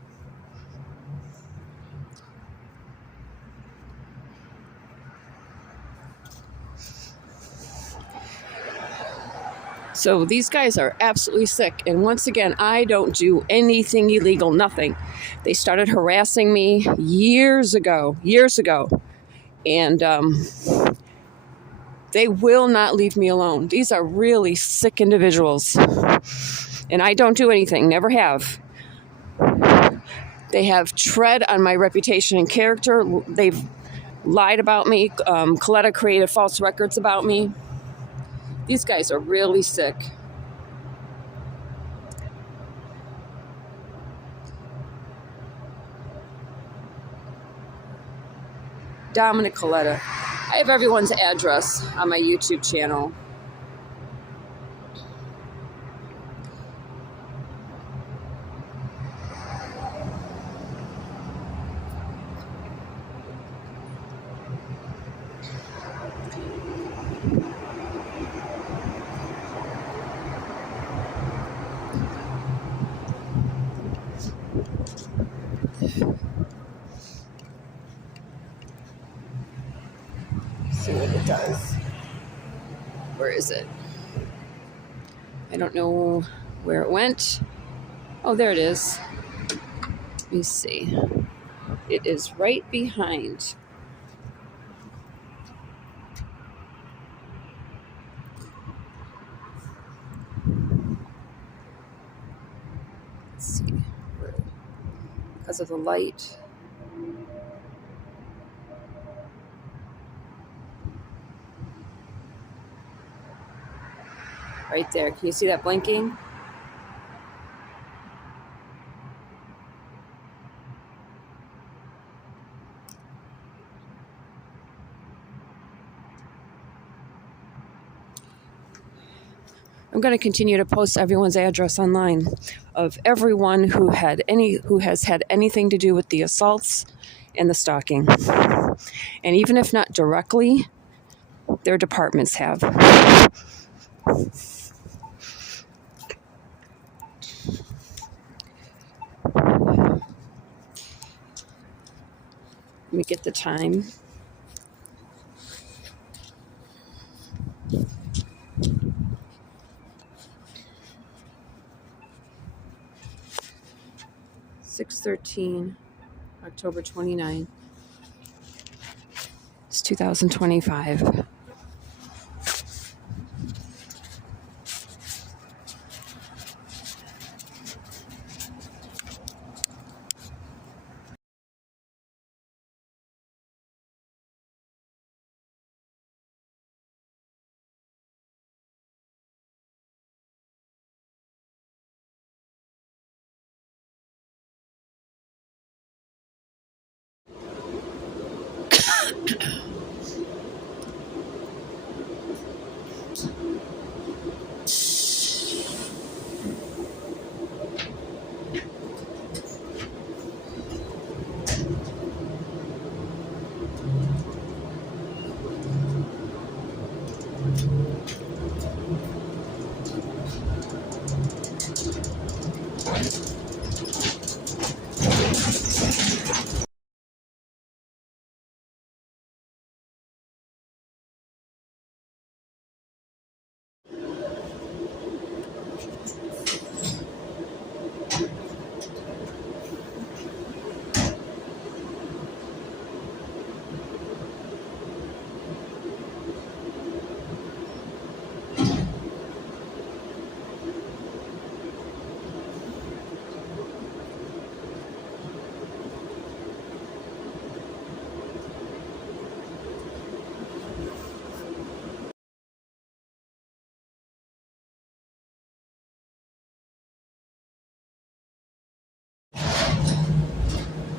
So these guys are absolutely sick. And once again, I don't do anything illegal, nothing. They started harassing me years ago. And they will not leave me alone. These are really sick individuals. And I don't do anything, never have. They have tread on my reputation and character. They've lied about me. Coletta created false records about me. These guys are really sick. Dominic Coletta. I have everyone's address on my YouTube channel. See what it does. Where is it? I don't know where it went. Oh, there it is. Let me see. It is right behind. Let's see. Because of the light. Right there. Can you see that blinking? I'm going to continue to post everyone's address online of everyone who has had anything to do with the assaults and the stalking. And even if not directly, their departments have. Let me get the time. (6:13), October 29. It's 2025.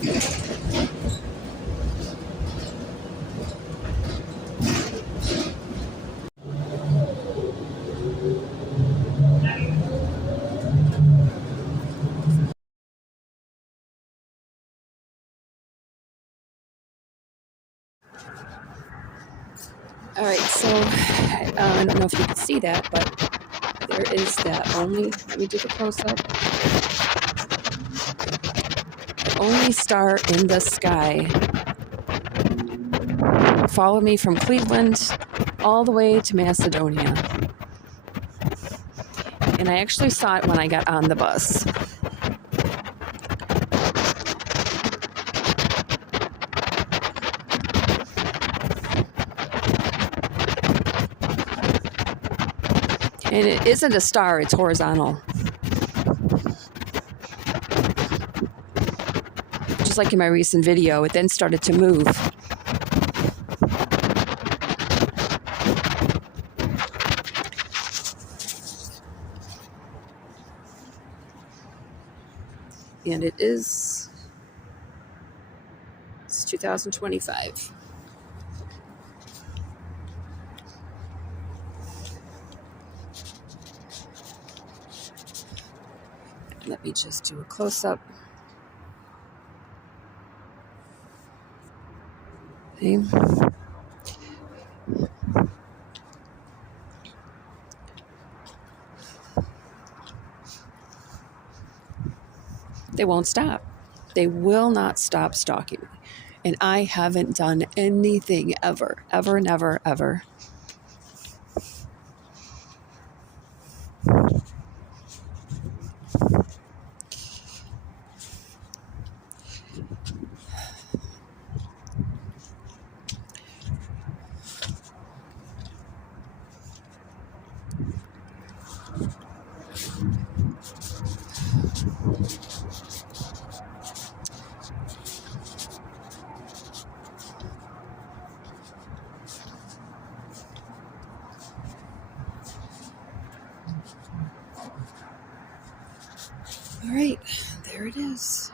All right, so I don't know if you can see that, but there is that only, let me do the close-up, only star in the sky. Followed me from Cleveland all the way to Macedonia. And I actually saw it when I got on the bus. And it isn't a star, it's horizontal. Just like in my recent video, it then started to move. And it's 2025. Let me just do a close-up. Okay. They won't stop. They will not stop stalking me. And I haven't done anything ever, never, ever. All right, there it is.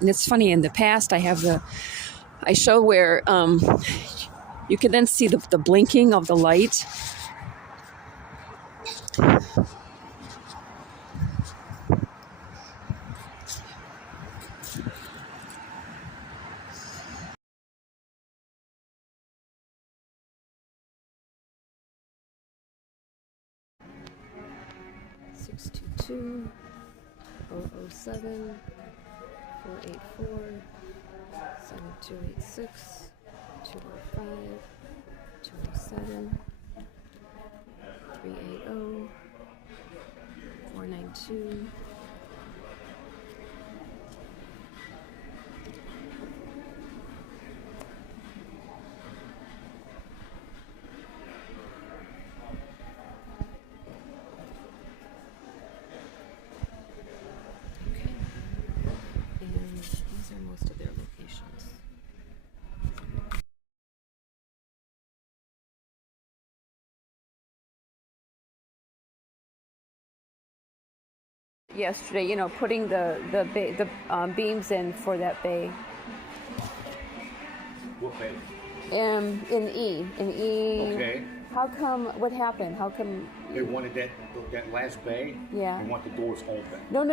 And it's funny, in the past I show where you can then see the blinking of the light. Six two two 007 484 7286 205 207 380 492 most of their locations. Yesterday, putting the beams in for that bay. What bay? In E. Okay. How come? What happened? How come? They wanted that last bay. Yeah. They want the doors open. No.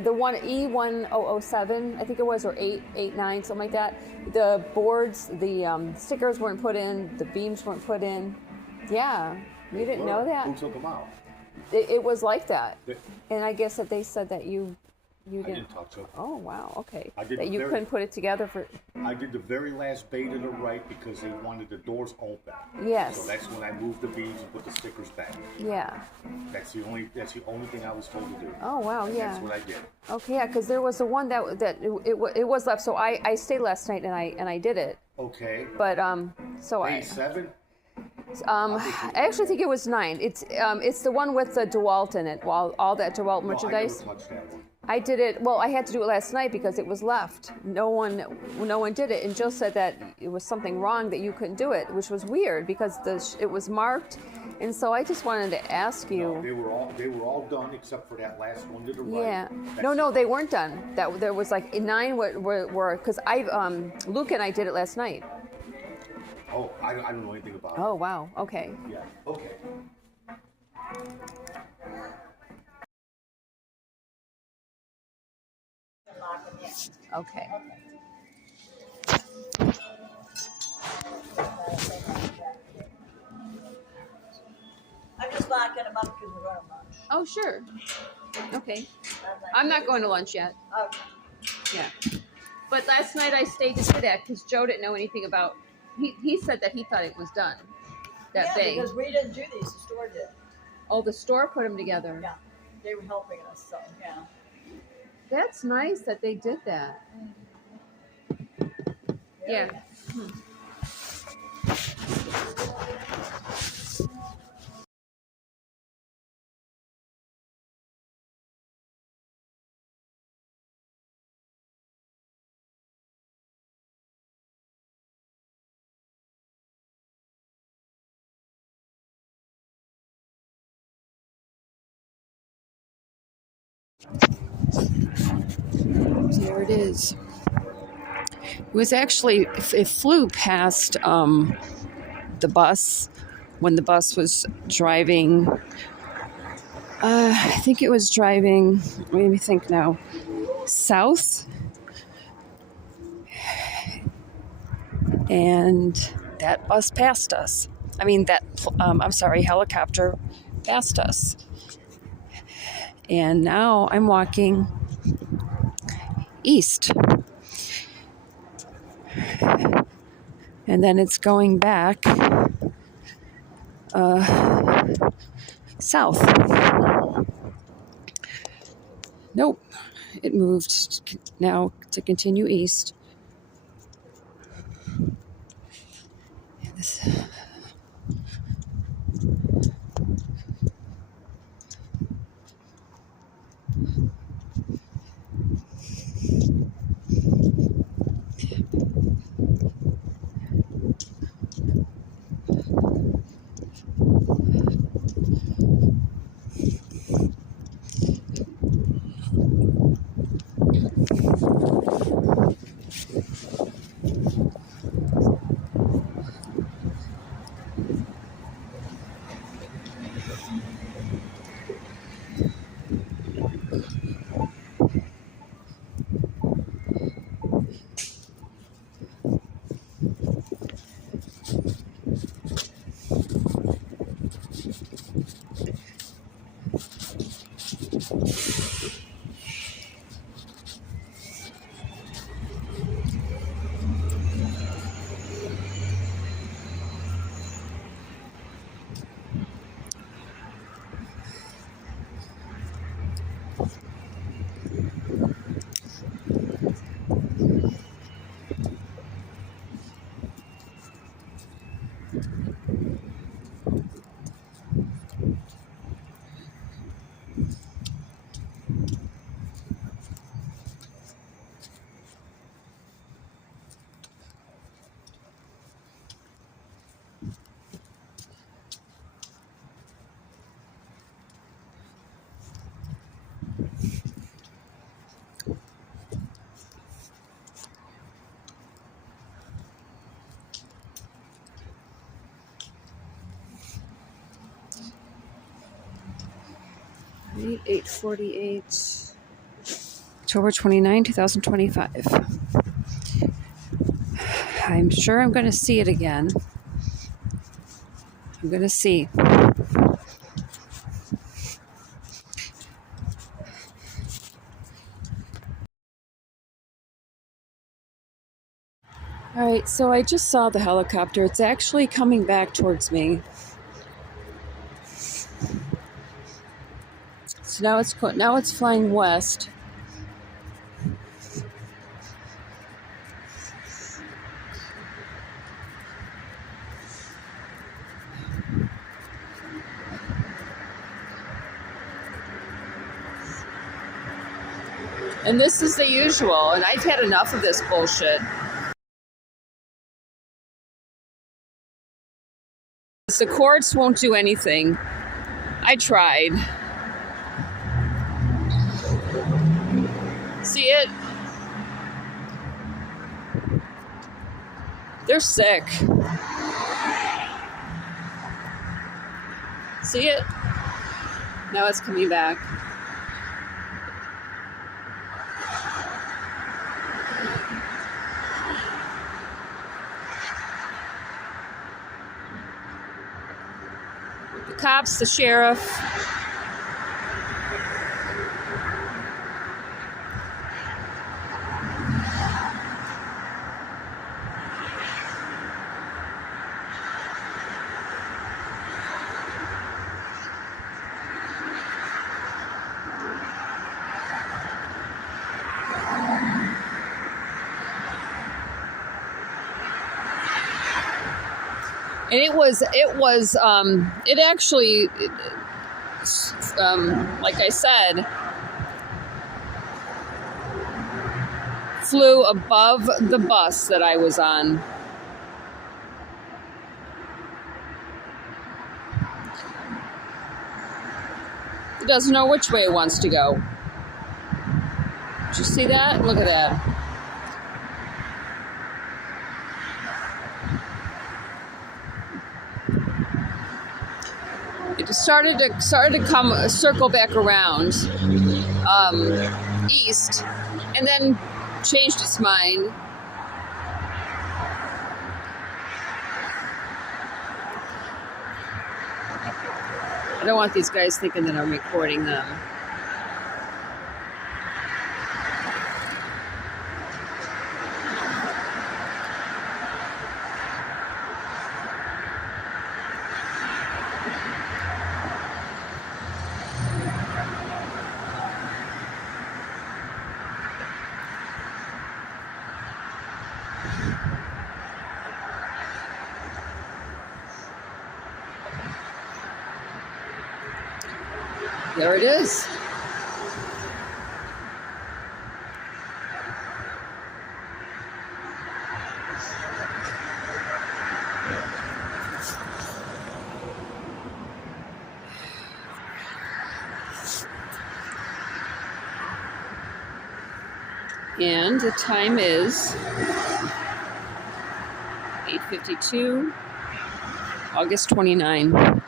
The one E1007, I think it was, or 889, something like that. The boards, the stickers weren't put in. The beams weren't put in. Yeah. You didn't know that? Who took them out? It was like that. And I guess that they said that you I didn't talk to them. Oh, wow. Okay. I did that you couldn't put it together for. I did the very last bay to the right because they wanted the doors open. Yes. So that's when I moved the beams and put the stickers back. Yeah. That's the only thing I was told to do. Oh, wow. And Yeah. that's what I did. Okay. Yeah, because there was the one that it was left. So I stayed last night and I did it. Okay. But so Bay 7. I actually think it was 9. It's the one with the DeWalt in it, all that DeWalt No, merchandise. I never touched that one. I did it. Well, I had to do it last night because it was left. No one did it, and Jill said that it was something wrong that you couldn't do it, which was weird because it was marked, and so I just wanted to ask you. No, they were all done except for that last one to the right. Yeah. That's No, they weren't done. That there was like 9 were because Luke and I did it last night. Oh, I don't know anything about it. Oh wow. Okay. Yeah. Okay. Okay. I'm just locking them up because we're going to lunch. Oh sure. Okay. I'm not going to lunch yet. Okay. Yeah. But last night I stayed to do that because Joe didn't know anything about. He said that he thought it was done. That Yeah, thing. because we didn't do these, the store did. Oh, the store put them together. Yeah, they were helping us, so yeah. That's nice that they did that. Yeah. There it is. It was actually, it flew past the bus when the bus was driving. I think it was driving, let me think now, south. And that bus passed us. I mean, helicopter passed us. And now I'm walking east. And then it's going back south. Nope, it moved now to continue east. Right, 8:48, October 29, 2025. I'm sure I'm going to see it again. I'm going to see. All right, so I just saw the helicopter. It's actually coming back towards me. So now it's flying west. And this is the usual, and I've had enough of this bullshit. The courts won't do anything. I tried. See it? They're sick. See it? Now it's coming back. The cops, the sheriff. And it actually, like I said, flew above the bus that I was on. It doesn't know which way it wants to go. Did you see that? Look at that. It started to come circle back around east, and then changed its mind. I don't want these guys thinking that I'm recording them. There it is. And the time is 8:52, August 29.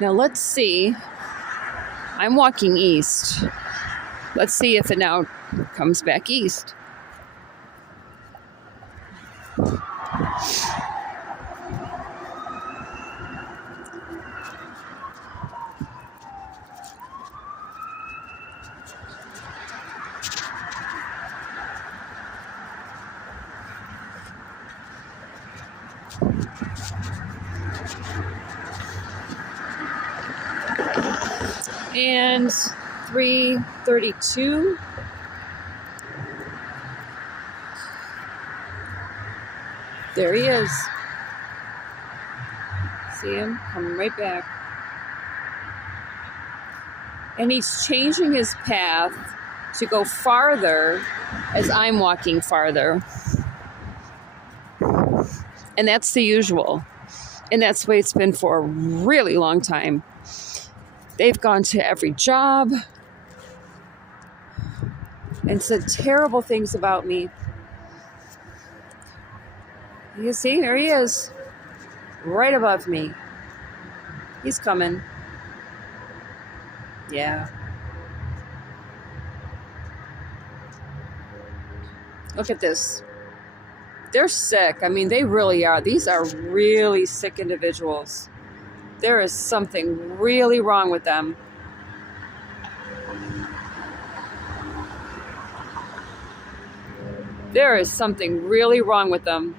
Now let's see. I'm walking east. Let's see if it now comes back east. And 3:32. There he is. See him coming right back. And he's changing his path to go farther as I'm walking farther. And that's the usual. And that's the way it's been for a really long time. They've gone to every job and said terrible things about me. You see, there he is, right above me. He's coming. Yeah. Look at this. They're sick. I mean, they really are. These are really sick individuals. There is something really wrong with them. There is something really wrong with them.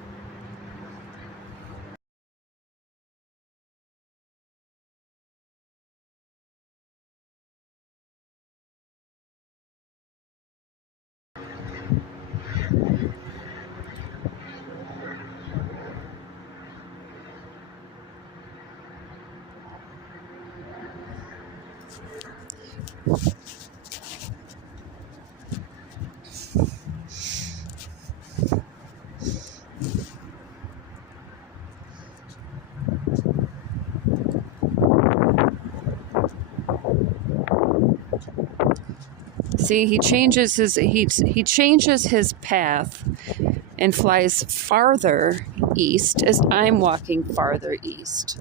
See, he changes his path and flies farther east as I'm walking farther east.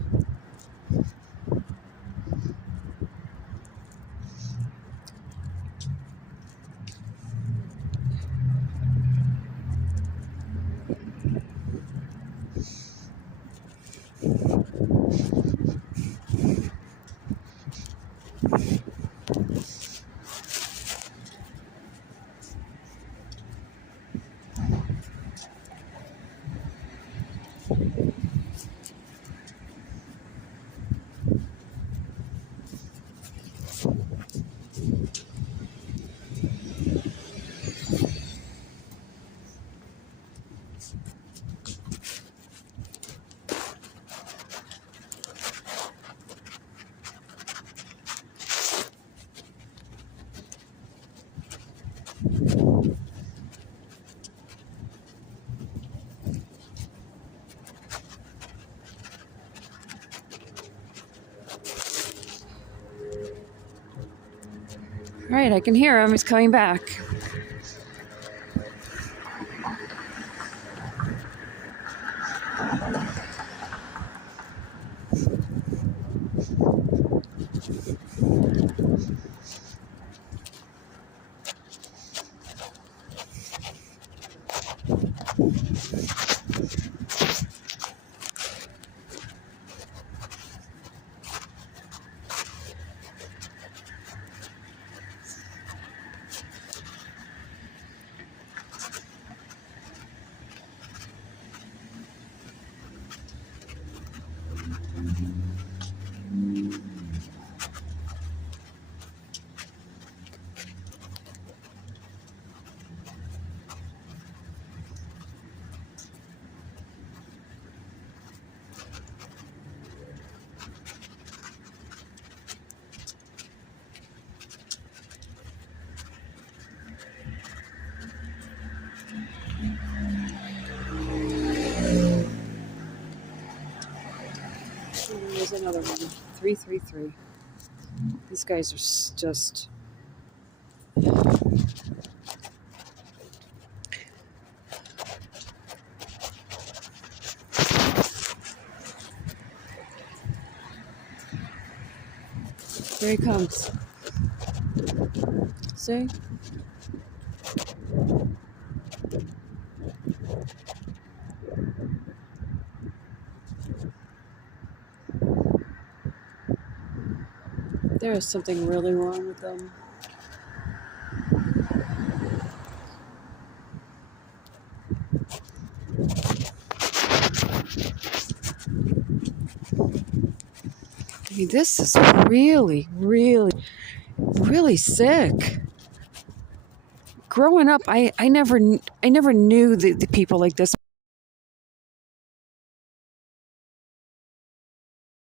All right, I can hear him. He's coming back. There's another one. 333. These guys are just. There he comes. See? There is something really wrong with them. I mean, this is really, really, really sick. Growing up, I never knew the people like this.